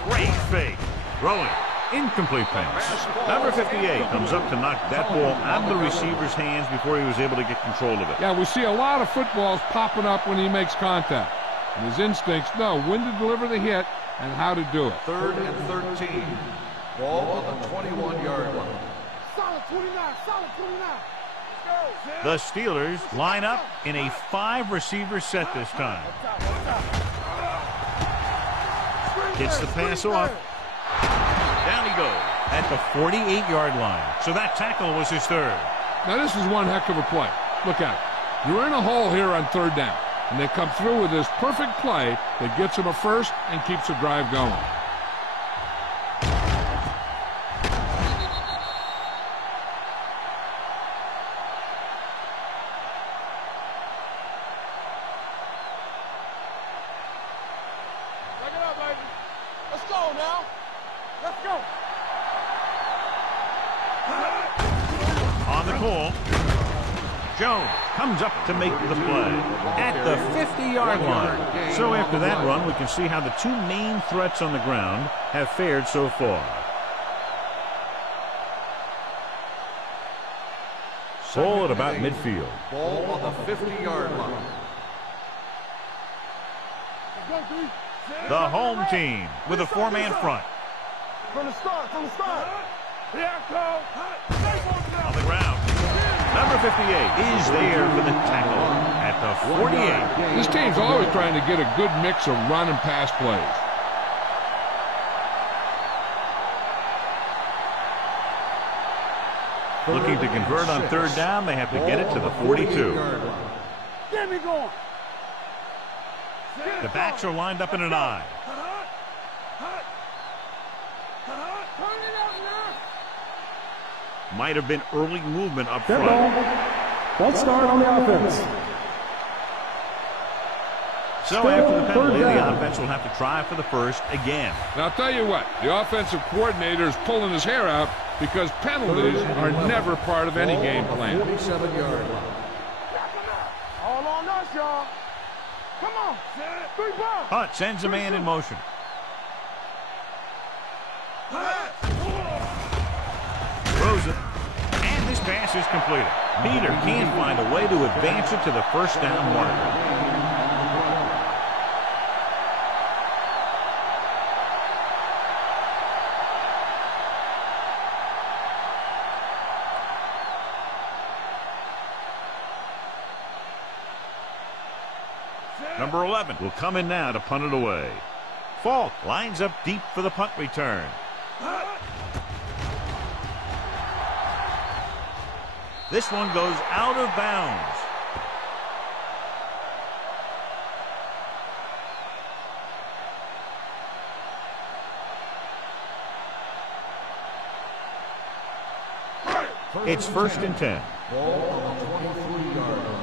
Great fake. Throwing. Incomplete pass. Number 58 comes up to knock that ball out of the receiver's hands before he was able to get control of it. Yeah, we see a lot of footballs popping up when he makes contact. And his instincts know when to deliver the hit and how to do it. 3rd and 13. Ball on the 21-yard line. Solid 29, solid 29. The Steelers line up in a 5-receiver set this time. Gets the pass off. Down he goes at the 48-yard line. So that tackle was his 3rd. Now this is one heck of a play. Look at it. You're in a hole here on third down, and they come through with this perfect play that gets them a first and keeps the drive going. Take it up, baby. Let's go now. Let's go. On the call, Jones comes up to make the play at the 50-yard line. So after that run, we can see how the two main threats on the ground have fared so far. Ball at about midfield. Ball on the 50-yard line. The home team with a four-man front. From the start, from the start. Here I come. On the ground. Number 58 is there for the tackle at the 48. This team's always trying to get a good mix of run and pass plays. Looking to convert on third down, they have to get it to the 42. Get me going. The backs are lined up in an I. Might have been early movement up front. False start on the offense. So after the penalty, the offense will have to try for the first again. Now, I'll tell you what, the offensive coordinator is pulling his hair out because penalties are never part of any game plan. 47-yard line. All on us, y'all. Come on. 3 balls. Hunt sends a man in motion. Throws it. And this pass is completed. Peter can't find a way to advance it to the first down marker. Number 11 will come in now to punt it away. Falk lines up deep for the punt return. This one goes out of bounds. It's 1st and 10. Ball on the 23-yard line.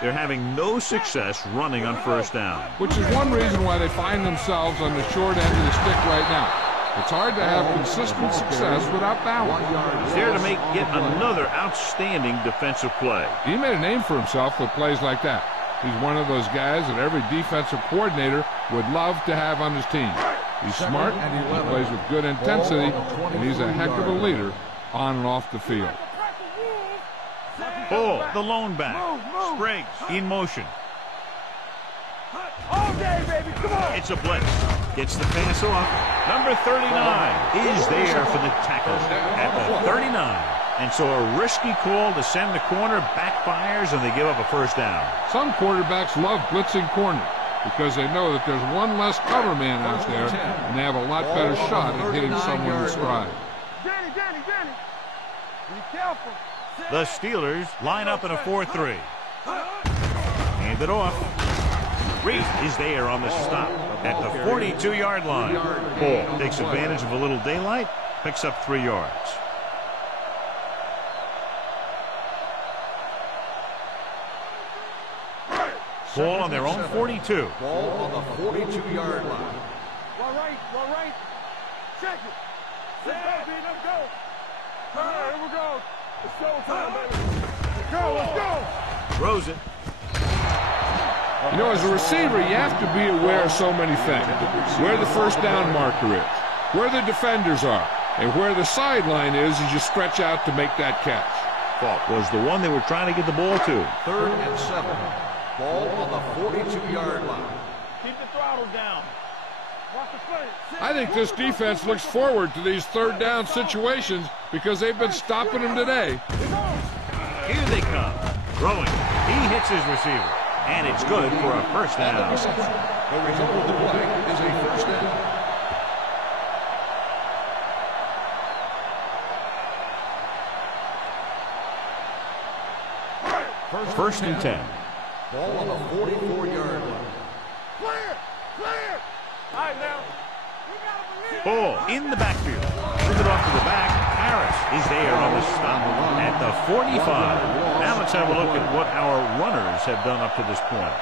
They're having no success running on first down. Which is one reason why they find themselves on the short end of the stick right now. It's hard to have consistent success without balance. He's there to make yet another outstanding defensive play. He made a name for himself with plays like that. He's one of those guys that every defensive coordinator would love to have on his team. He's smart, he plays with good intensity, and he's a heck of a leader on and off the field. Bull, the lone back. Spriggs in motion. All day, baby. Come on. It's a blitz. Gets the pass off. Number 39 is there for the tackle at the 39. And so a risky call to send the corner backfires, and they give up a first down. Some quarterbacks love blitzing corner because they know that there's one less cover man out there, and they have a lot better shot at hitting someone in stride. Danny. Be careful. The Steelers line up in a 4-3. Hand it off. Reed is there on the stop at the 42-yard line. Ball takes advantage of a little daylight, picks up 3 yards. Ball on their own 42. Ball on the 42-yard line. One right. Check it. Let's go. All right, here we go. It's showtime, baby. Let's go. Throws it. You know, as a receiver, you have to be aware of so many things. Where the first down marker is, where the defenders are, and where the sideline is as you stretch out to make that catch. Falk was the one they were trying to get the ball to. 3rd and 7. Ball on the 42-yard line. Keep the throttle down. Watch the play. I think this defense looks forward to these third down situations because they've been stopping them today. Here they come. Throwing. He hits his receiver. And it's good for a first down. The result of the play is a first down. First and 10. Ball on the 44-yard line. Clear! Clear! All right, now. Ball in the backfield. Move it off to the back. Harris is there on the stop at the 45. Now let's have a look at what our runners have done up to this point.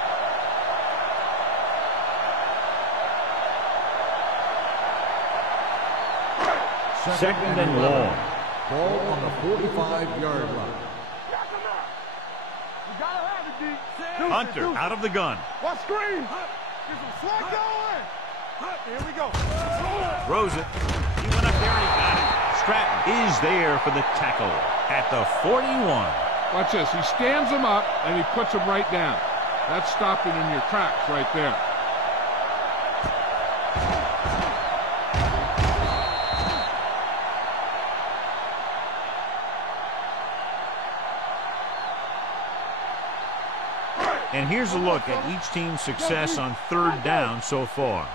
Second and long. Ball on the 45-yard line. Hunter out of the gun. What screen? Get some slack going. Here we go. Throws it. He went up there and he got it. Stratton is there for the tackle at the 41. Watch this. He stands him up and he puts him right down. That's stopping in your tracks right there. And here's a look at each team's success on third down so far.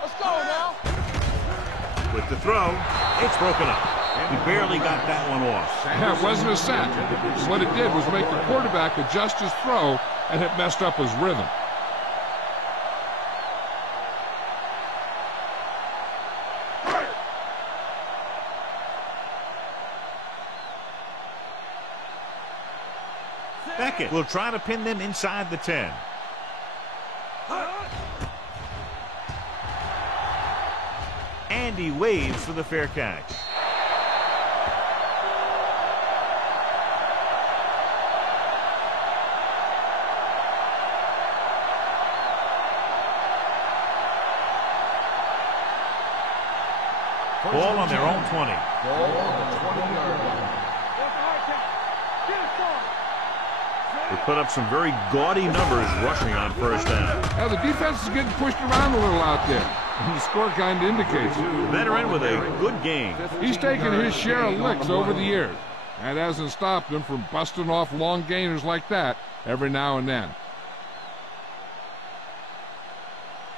Let's go now. With the throw, it's broken up. He barely got that one off. Yeah, it wasn't a sack. What it did was make the quarterback adjust his throw, and it messed up his rhythm. Beckett will try to pin them inside the 10. And he waves for the fair catch. Ball on their own 20. Ball on the 20-yard line. They put up some very gaudy numbers rushing on first down. Now the defense is getting pushed around a little out there. And the score kind of indicates it. The veteran with a good game. He's taken his share of licks over the years. That hasn't stopped him from busting off long gainers like that every now and then.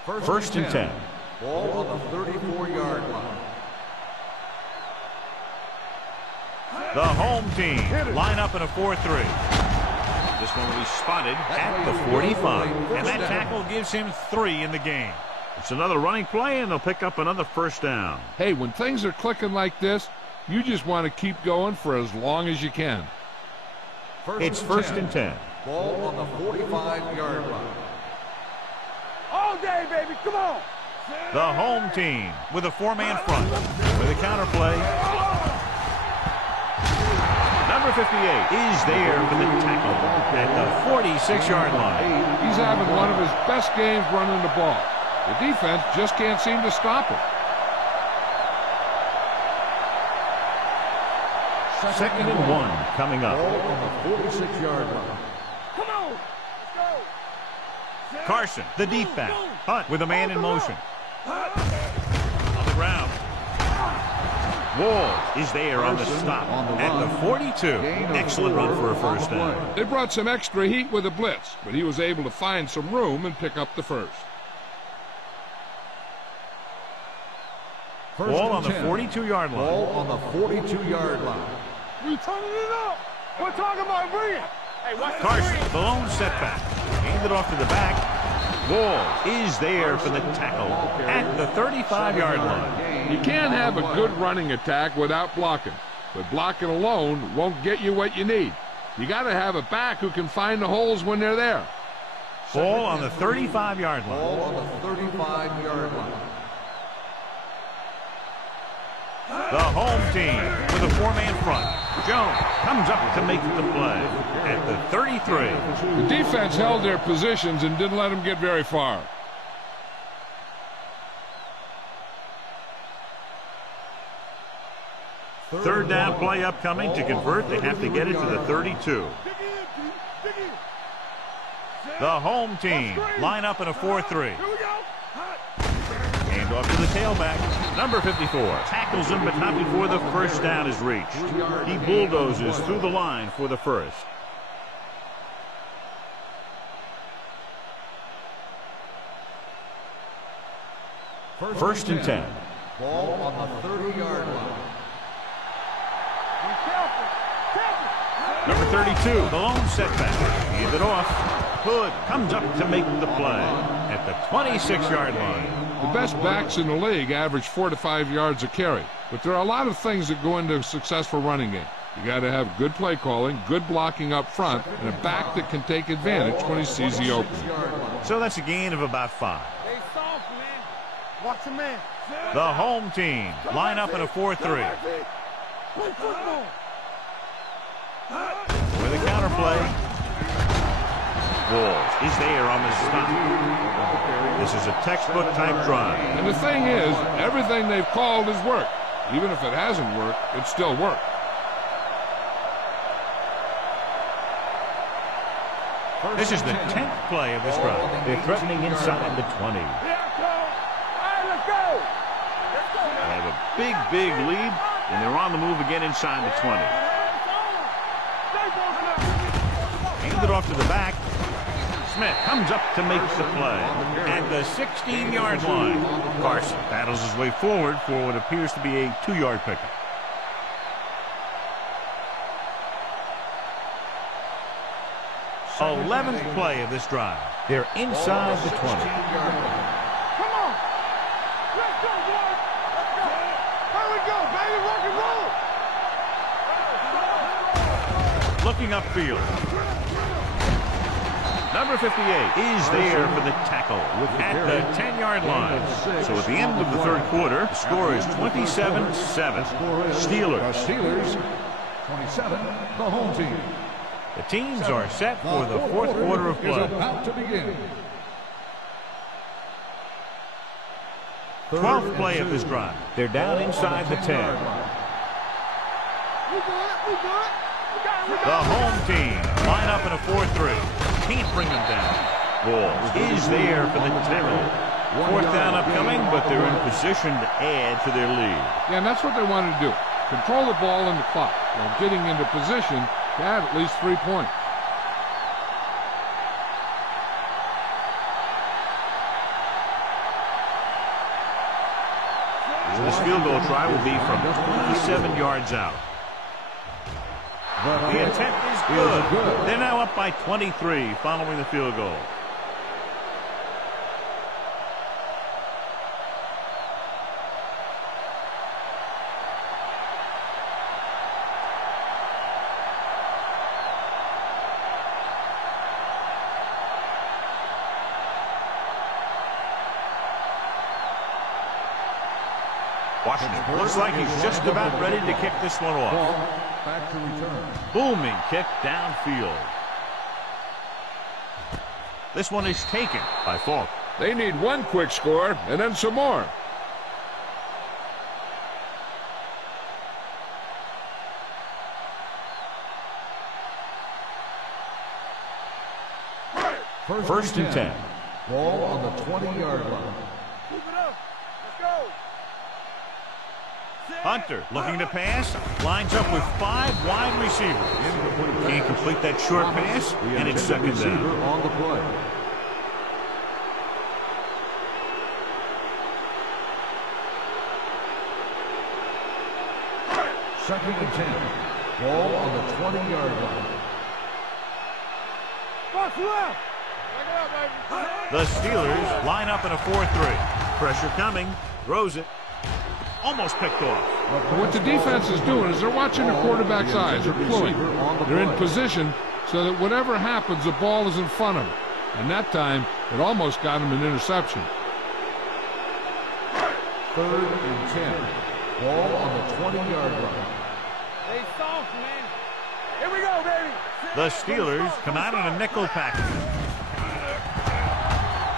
First and 10. Ball on the 34-yard line. The home team line up in a 4-3. This one will be spotted at the 45. And that tackle gives him 3 in the game. It's another running play, and they'll pick up another first down. Hey, when things are clicking like this, you just want to keep going for as long as you can. It's first and 10. Ball on the 45-yard line. All day, baby. Come on. The home team with a 4-man front. With a counter play. Number 58 is there for the tackle at the 46-yard line. He's having one of his best games running the ball. The defense just can't seem to stop him. Second and 1 coming up. Ball on the 46-yard line. Come on. Let's go. Carson, the deep back. Hunt with a man in motion. On the ground. Wall is there on the stop at the 42. Excellent run for a first down. They brought some extra heat with a blitz, but he was able to find some room and pick up the first. Ball on the 42-yard line. Ball on the 42-yard line. We turning it up. We're talking about bringing. Hey, watch Carson, the lone setback. Hand it off to the back. Wall is there for the tackle at the 35-yard line. You can't have a good running attack without blocking, but blocking alone won't get you what you need. You got to have a back who can find the holes when they're there. Ball on the 35-yard line. Ball on the 35-yard line. The home team with a 4-man front. Jones comes up to make the play at the 33. The defense held their positions and didn't let them get very far. Third down play upcoming. To convert, they have to get it to the 32. The home team line up in a 4-3. Hand off to the tailback. Number 54 tackles him, but not before the first down is reached. He bulldozes through the line for the first. First and 10. Ball on the 30-yard line. Number 32, the lone setback. Give it off. Hood comes up to make the play at the 26-yard line. The best backs in the league average 4 to 5 yards a carry. But there are a lot of things that go into a successful running game. You got to have good play calling, good blocking up front, and a back that can take advantage when he sees the opening. So that's a gain of about 5. Stay soft, man. Watch the man. The home team line up in a 4-3. Play football. With a counterplay. Walls is there on the stop. This is a textbook type drive. And the thing is, everything they've called has worked. Even if it hasn't worked, it still worked. This is the 10th play of this drive. They're threatening inside the 20. They have a big lead, and they're on the move again inside the 20. Hand it off to the back. Smith comes up to make the play at the 16-yard line. Carson battles his way forward for what appears to be a 2-yard pickup. Second 11th play of this drive. They're inside the 20. Come on. Let's go, boys. Let's go. Here we go, baby. Rock and roll. Looking upfield. Number 58 is there for the tackle at the 10-yard line. So at the end of the third quarter, the score is 27-7. Steelers. Steelers, 27, the home team. The teams are set for the fourth quarter of is play. about to begin. 12th play of this drive. They're down inside the 10. We good. The home team line up in a 4-3. Can't bring them down. Ball is there for the tackle. Fourth down upcoming, but they're in position to add to their lead. Yeah, and that's what they wanted to do. Control the ball and the clock while getting into position to add at least 3 points. So this field goal try will be from 27 yards out. The attempt is good. They're now up by 23 following the field goal. Washington looks like he's just about ready to kick this one off. Back to return. Booming kick downfield. This one is taken by Falk. They need one quick score and then some more. First and 10. Ball on the 20-yard line. Move it up. Let's go. Hunter looking to pass, lines up with 5 wide receivers. Can't complete that short pass, and it's second down. On the play. Second and 10. Ball on the 20-yard line. Box left. Check it out, baby. The Steelers line up in a 4-3. Pressure coming, throws it. Almost picked off. What the defense is doing is they're watching the quarterback's eyes. They're pulling. They're in position so that whatever happens, the ball is in front of them. And that time, it almost got him an interception. Third and 10. Ball on the 20-yard line. Stay soft, man. Here we go, baby. The Steelers come out in a nickel package.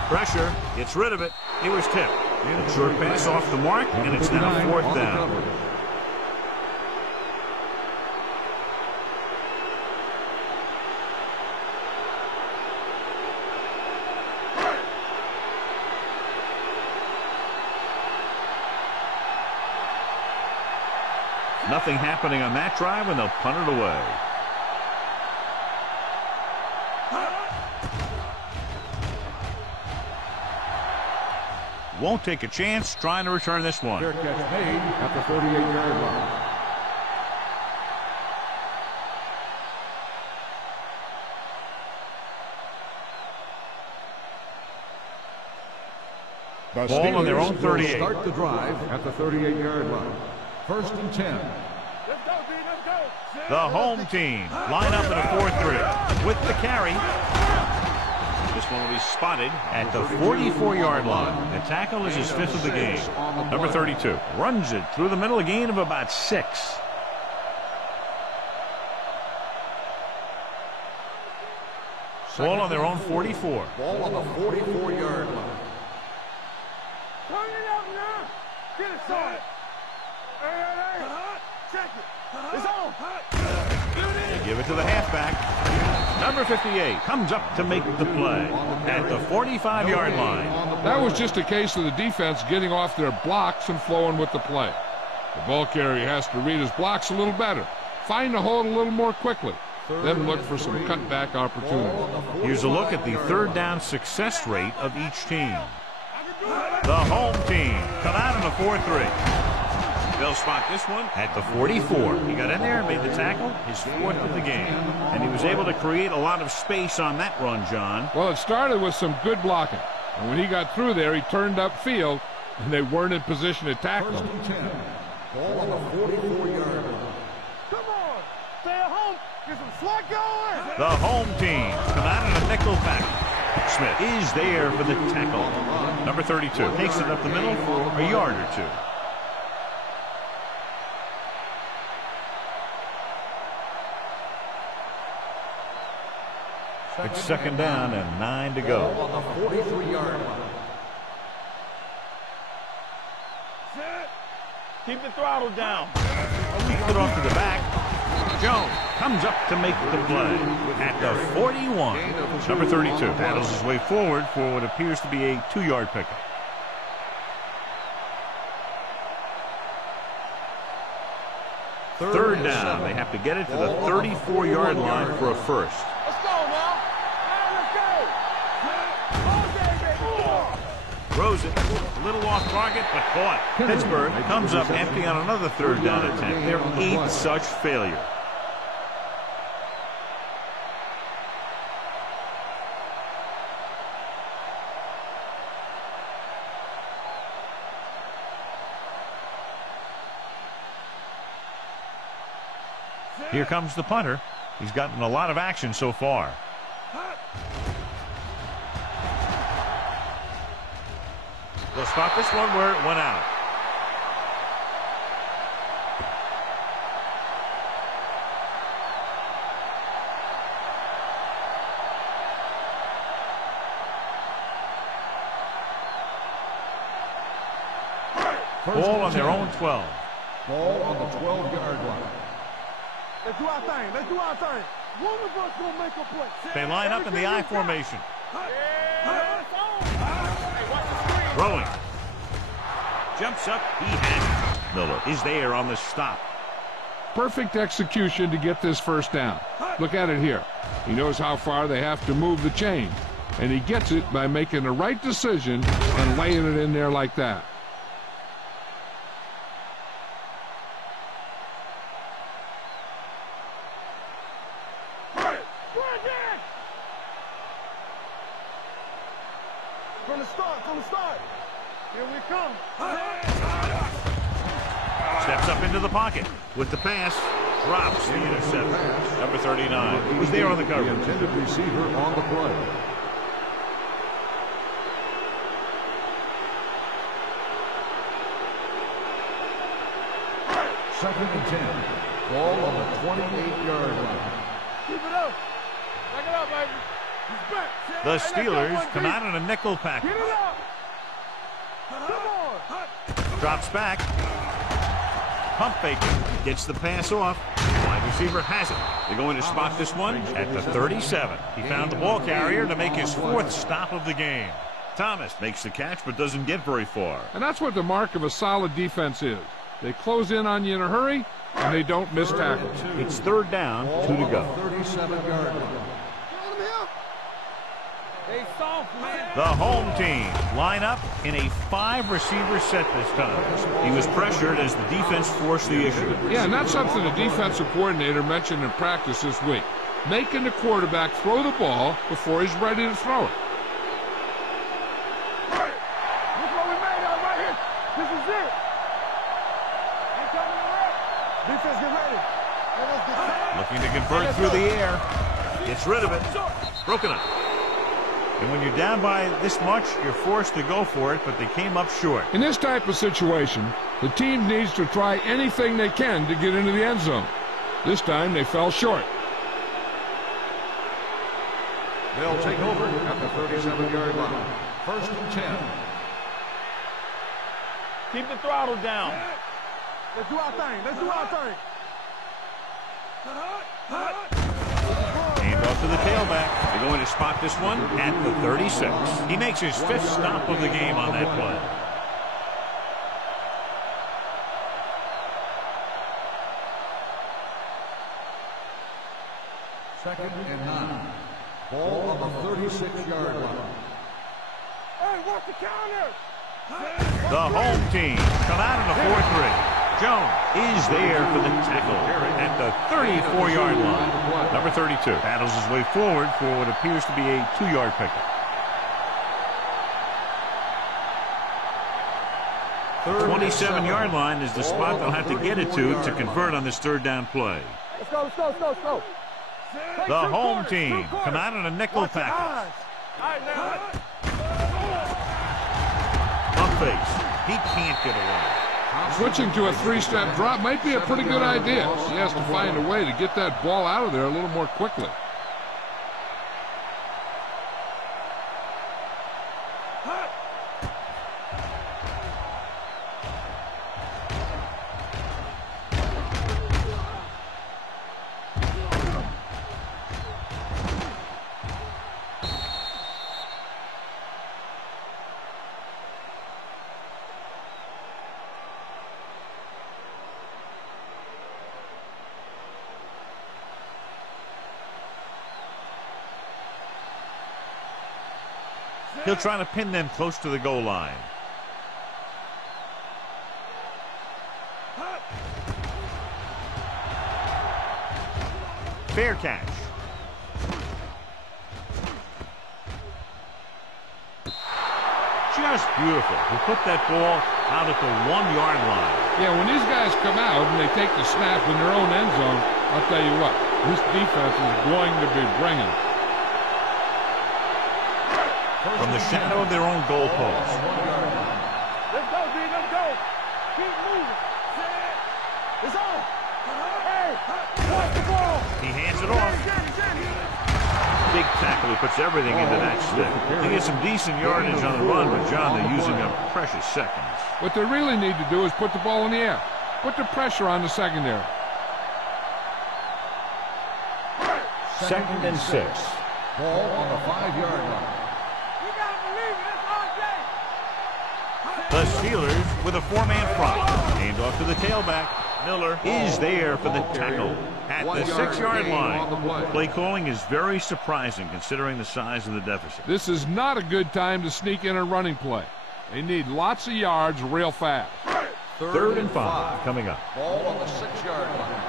Pressure, gets rid of it. It was tipped. A short pass off the mark, and it's now fourth down. Nothing happening on that drive, and they'll punt it away. won't take a chance trying to return this one. Fair catch made at the 38-yard line. The Ball on their own Steelers will 38. start the drive at the 38-yard line. 1st and 10. Let's go, D. Let's go. The home team line up in a 4-3 with the carry. This one will be spotted at the 44-yard line. The tackle is his 5th of the game. Number 32 runs it through the middle, a gain of about 6. Ball on their own 44. Ball on the 44-yard line. Turn it up now. Get it, son. Hey. Check it. It's on. They give it to the halfback. Number 58 comes up to make the play at the 45-yard line. That was just a case of the defense getting off their blocks and flowing with the play. The ball carrier has to read his blocks a little better, find the hole a little more quickly, then look for some cutback opportunities. Here's a look at the third down success rate of each team. The home team come out in a 4-3. They'll spot this one at the 44. He got in there and made the tackle, his 4th of the game. And he was able to create a lot of space on that run, John. Well, it started with some good blocking. And when he got through there, he turned upfield, and they weren't in position to tackle 1st him. and 10. Ball on the 44-yard line. Come on. Stay at home. Get some slack going. The home team come out in a nickel pack. Smith is there for the tackle. Number 32 takes it up the middle for a yard or 2. It's 2nd down and 9 to go. Ball on the 43-yard line. Keep the throttle down. Keep it off to the back. Jones comes up to make the play at the 41. Number 32 battles his way forward for what appears to be a 2-yard pickup. Third down. They have to get it to the 34-yard line for a first. Let's go now. Let's go. Throws it. A little off target, but caught. Pittsburgh comes up empty on another third down attempt. Their 8th such failure. Here comes the punter. He's gotten a lot of action so far. They'll spot this one where it went out. Ball on their own 12. Ball on the 12-yard line. Let's do our thing. Let's do our thing. One of us gonna make a play. They line up in the I formation. Throwing. Jumps up. He has it. Miller is there on the stop. Perfect execution to get this first down. Look at it here. He knows how far they have to move the chain, and he gets it by making the right decision and laying it in there like that. From the start. Here we come. Steps up into the pocket with the pass. Drops the interception. Number 39 was there on the cover. The intended receiver on the play. Second and 10. Ball on the 28-yard line. Keep it up. Back it up, baby. He's back. The Steelers come out in a nickel pack. Get it up. Come on. Drops back. Pump fake. Gets the pass off. Wide receiver has it. They're going to spot this one at the 37. He found the ball carrier to make his 4th stop of the game. Thomas makes the catch but doesn't get very far. And that's what the mark of a solid defense is. They close in on you in a hurry, and they don't miss tackles. It's third down, 2 to go. 37-yard line. Hey, soft, man. The home team line up in a 5-receiver set this time. He was pressured as the defense forced the issue. Yeah, and that's something the defensive coordinator mentioned in practice this week. Making the quarterback throw the ball before he's ready to throw it. Look what we made out right here. This is it. Ain't coming around. Defense, get ready. Looking to convert through the air. Gets rid of it. Broken up. And when you're down by this much, you're forced to go for it, but they came up short. In this type of situation, the team needs to try anything they can to get into the end zone. This time, they fell short. They'll take over at the 37-yard line. 1st and 10. Keep the throttle down. Let's do our thing. Let's do our thing. Aimed off to the tailback. They're going to spot this one at the 36. He makes his 5th stop of the game on that play. Second and 9. Ball on the 36-yard line. Hey, what's the counter? The home team come out in the 4-3. Jones is there for the tackle at the 34-yard line. Number 32 battles his way forward for what appears to be a 2-yard pickup. 27-yard line is the spot they'll have to get it to convert on this 3rd down play. Let's go, let's go, let's go, let's go. The home team come out in a nickel package. All right, now. Up face. He can't get away. Switching to a 3-step drop might be a pretty good idea. He has to find a way to get that ball out of there a little more quickly. He'll try to pin them close to the goal line. Fair catch. Just beautiful. He put that ball out at the 1-yard line. Yeah, when these guys come out and they take the snap in their own end zone, I'll tell you what, this defense is going to be bringing. From the shadow of their own goal post. Let's go, D. Let's go. Keep moving. It's on. Hey, watch the ball. He hands it off. Big tackle. He puts everything into that stick. He gets some decent yardage on the run, but John, they're using up precious seconds. What they really need to do is put the ball in the air. Put the pressure on the secondary. 2nd and 6. Ball on the 5-yard line. The Steelers with a 4-man front. Aimed off to the tailback. Miller is there for the tackle at the 6-yard line. Play calling is very surprising considering the size of the deficit. This is not a good time to sneak in a running play. They need lots of yards real fast. 3rd and 5 coming up. Ball on the 6-yard line.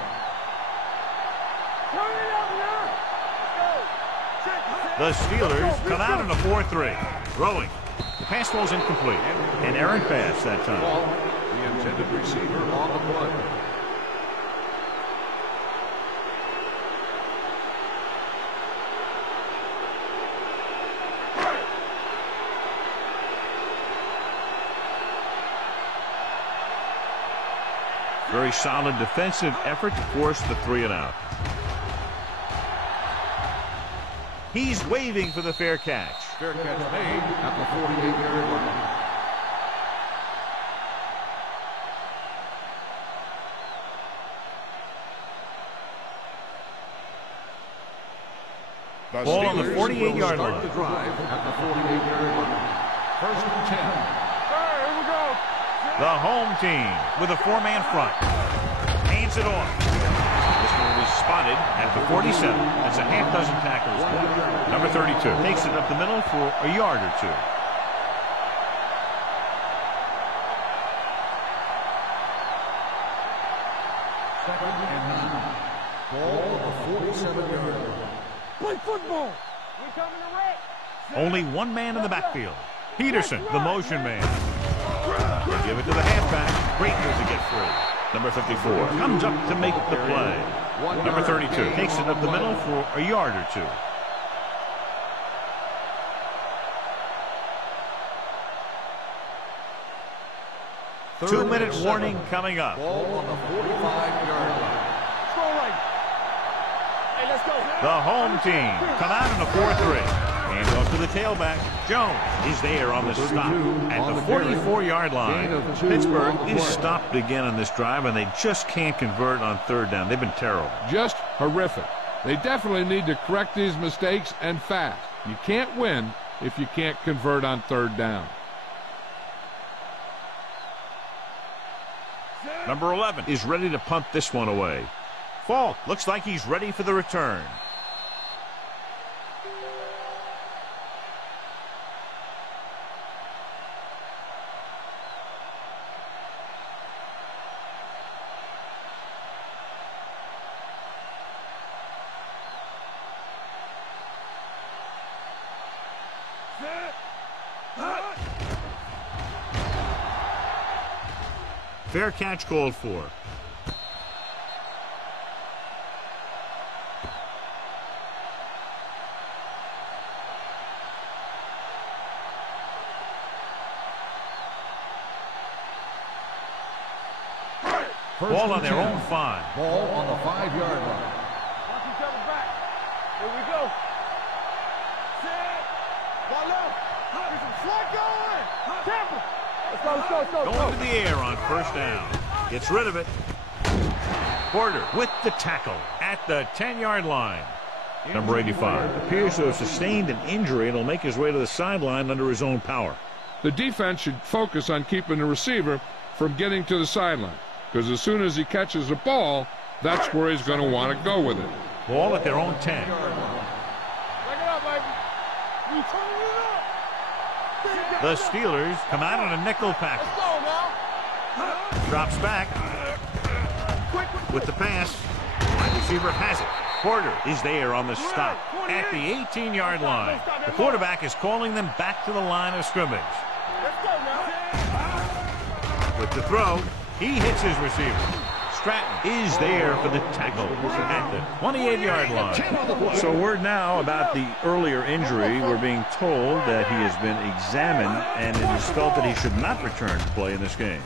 The Steelers come out in a 4-3. Throwing. The pass falls incomplete. An errant pass that time. The intended receiver on the play. Very solid defensive effort to force the 3-and-out. He's waving for the fair catch. Fair catch made at the 48-yard line. Ball on the 48-yard line. Start the drive at the 48-yard line. 1st and 10. Here we go. The home team with a 4-man front. Hands it off. This is spotted at the 47. That's a half dozen tackles. Number 32 takes it up the middle for a yard or two. Second and 9. Ball on the 47-yard line. Play football. We coming to wreck. Only one man in the backfield. Peterson, the motion man. They give it to the halfback. Great move to get free. Number 54 comes up to make the play. Number 32 takes it up the middle for a yard or two. Two-minute warning coming up. Ball on the 45-yard line. Hey, let's go. The home team come out in a 4-3. Hand off to the tailback. Jones is there on the stop at the 44-yard line. Pittsburgh is stopped again on this drive, and they just can't convert on third down. They've been terrible. Just horrific. They definitely need to correct these mistakes and fast. You can't win if you can't convert on third down. Number 11 is ready to punt this one away. Falk looks like he's ready for the return. Fair catch called for. Ball on their own 5. Ball on the 5-yard line. Watch each other back. Here we go. Set. Ball left. There's some slack going. Tampa. Let's go. Going to the air on first down. Gets rid of it. Porter with the tackle at the 10-yard line. Number 85 appears to have sustained an injury and will make his way to the sideline under his own power. The defense should focus on keeping the receiver from getting to the sideline, because as soon as he catches the ball, that's where he's going to want to go with it. Ball at their own 10. Back it up, baby. You turn it up. The Steelers come out on a nickel package. Let's go now. Drops back with the pass. Wide receiver has it. Porter is there on the stop at the 18-yard line. The quarterback is calling them back to the line of scrimmage. Let's go now. With the throw, he hits his receiver. Stratton is there for the tackle at the 28-yard line. So word now about the earlier injury. We're being told that he has been examined and it is felt that he should not return to play in this game.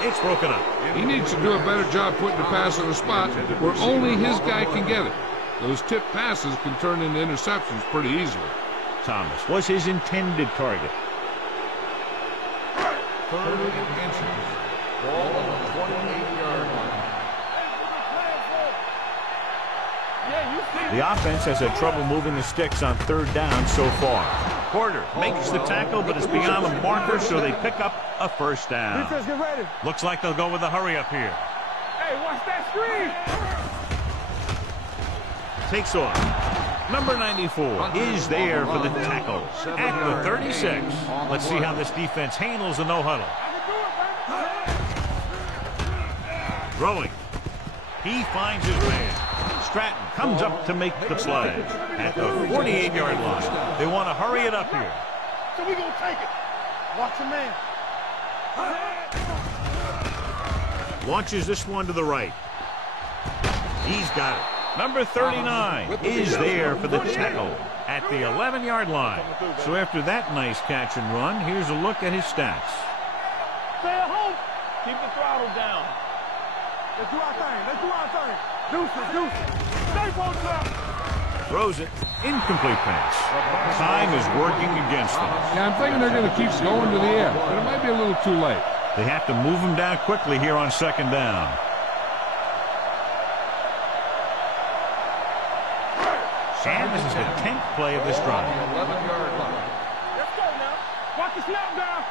It's broken up. He needs to do a better job putting the pass in a spot where only his guy can get it. Those tip passes can turn into interceptions pretty easily. Thomas was his intended target. 3rd and inches. Ball on the 28-yard line. The offense has had trouble moving the sticks on third down so far. Porter makes the tackle, but it's beyond the marker, so they pick up a first down. Defense, get ready. Looks like they'll go with a hurry up here. Hey, watch that screen. Takes off. Number 94 is there for the tackle at the 36. Let's see how this defense handles the no-huddle. Throwing. He finds his man. Stratton comes up to make the play at the 48-yard line. They want to hurry it up here. So we gonna take it. Watch the man. Launches this one to the right. He's got it. Number 39 is there for the tackle at the 11-yard line. So after that nice catch and run, here's a look at his stats. Stay at home. Keep the throttle down. Let's do our thing. Let's do our thing. Deuces. Stay focused up. Throws it. Incomplete pass. Time is working against them. Yeah, I'm thinking they're going to keep going to the air, but it might be a little too late. They have to move him down quickly here on second down. And this is the 10th play of this drive. 11-yard line. Let's go now. Watch the snap down.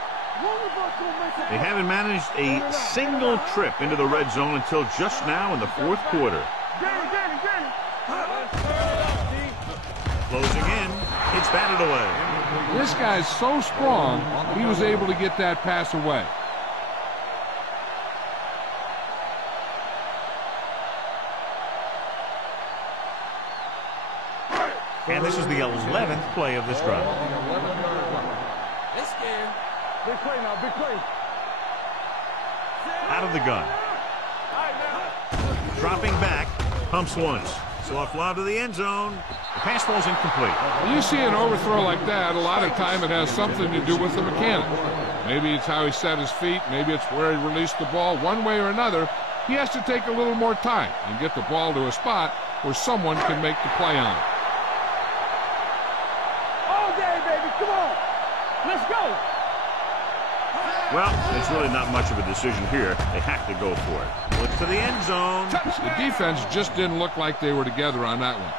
They haven't managed a single trip into the red zone until just now in the fourth quarter. Closing in. It's batted away. This guy's so strong, he was able to get that pass away. And this is the 11th play of this drive. It's scared. Big play now, big play. Out of the gun. Dropping back. Pumps once. Soft lob to the end zone. The pass falls incomplete. When you see an overthrow like that, a lot of time it has something to do with the mechanics. Maybe it's how he set his feet. Maybe it's where he released the ball. One way or another, he has to take a little more time and get the ball to a spot where someone can make the play on it. All day, baby. Come on. Let's go. Well, it's really not much of a decision here. They have to go for it. Look to the end zone. The defense just didn't look like they were together on that one.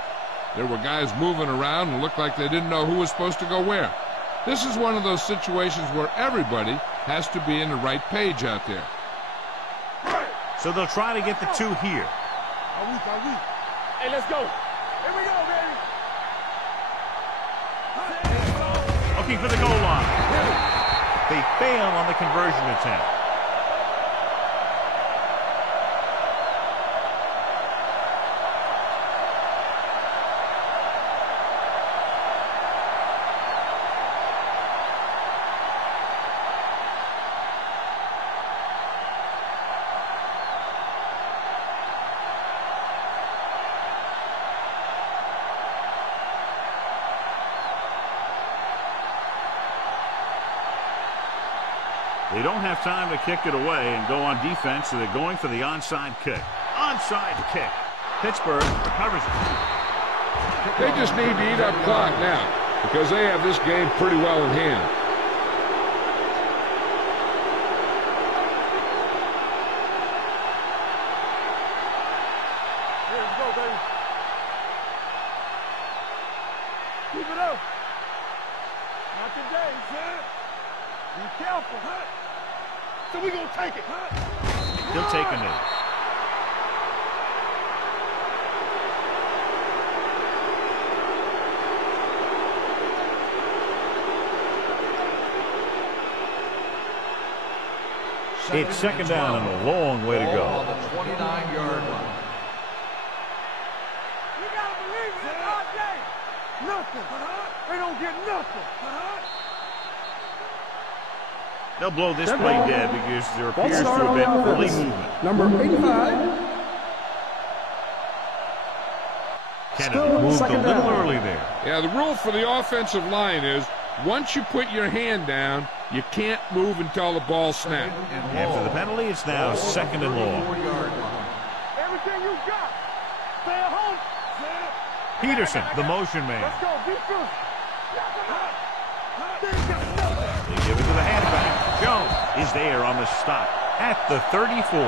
There were guys moving around and looked like they didn't know who was supposed to go where. This is one of those situations where everybody has to be in the right page out there. So they'll try to get the two here. Hey, let's go. Here we go, baby. Looking for the goal line. They fail on the conversion attempt. They don't have time to kick it away and go on defense, so they're going for the onside kick. Onside kick. Pittsburgh recovers it. They just need to eat up clock now because they have this game pretty well in hand. Here we go, baby. Keep it up. Not today, son. Be careful. So we gonna take it. He'll take a knee. It's second down and a long way to go. On the 29-yard line. You gotta believe it all day. Nothing. They don't get nothing. They'll blow this play dead because there appears to start have on been the early offense. movement. Number 85. Kennedy Still moved a second little down. early there. Yeah, the rule for the offensive line is once you put your hand down, you can't move until the ball snaps. After the penalty, it's now second and long. 34-yard line. Everything you got. Stay at home. Peterson, the motion man. Let's go. Defense. They give it to the halfback. Jones is there on the stop at the 34.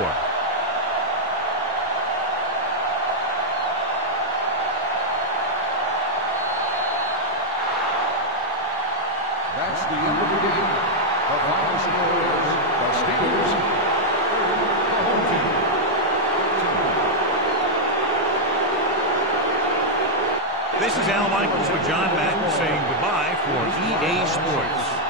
That's the end of the game. The final score is the Steelers. The home team. This is Al Michaels with John Madden saying goodbye for EA Sports.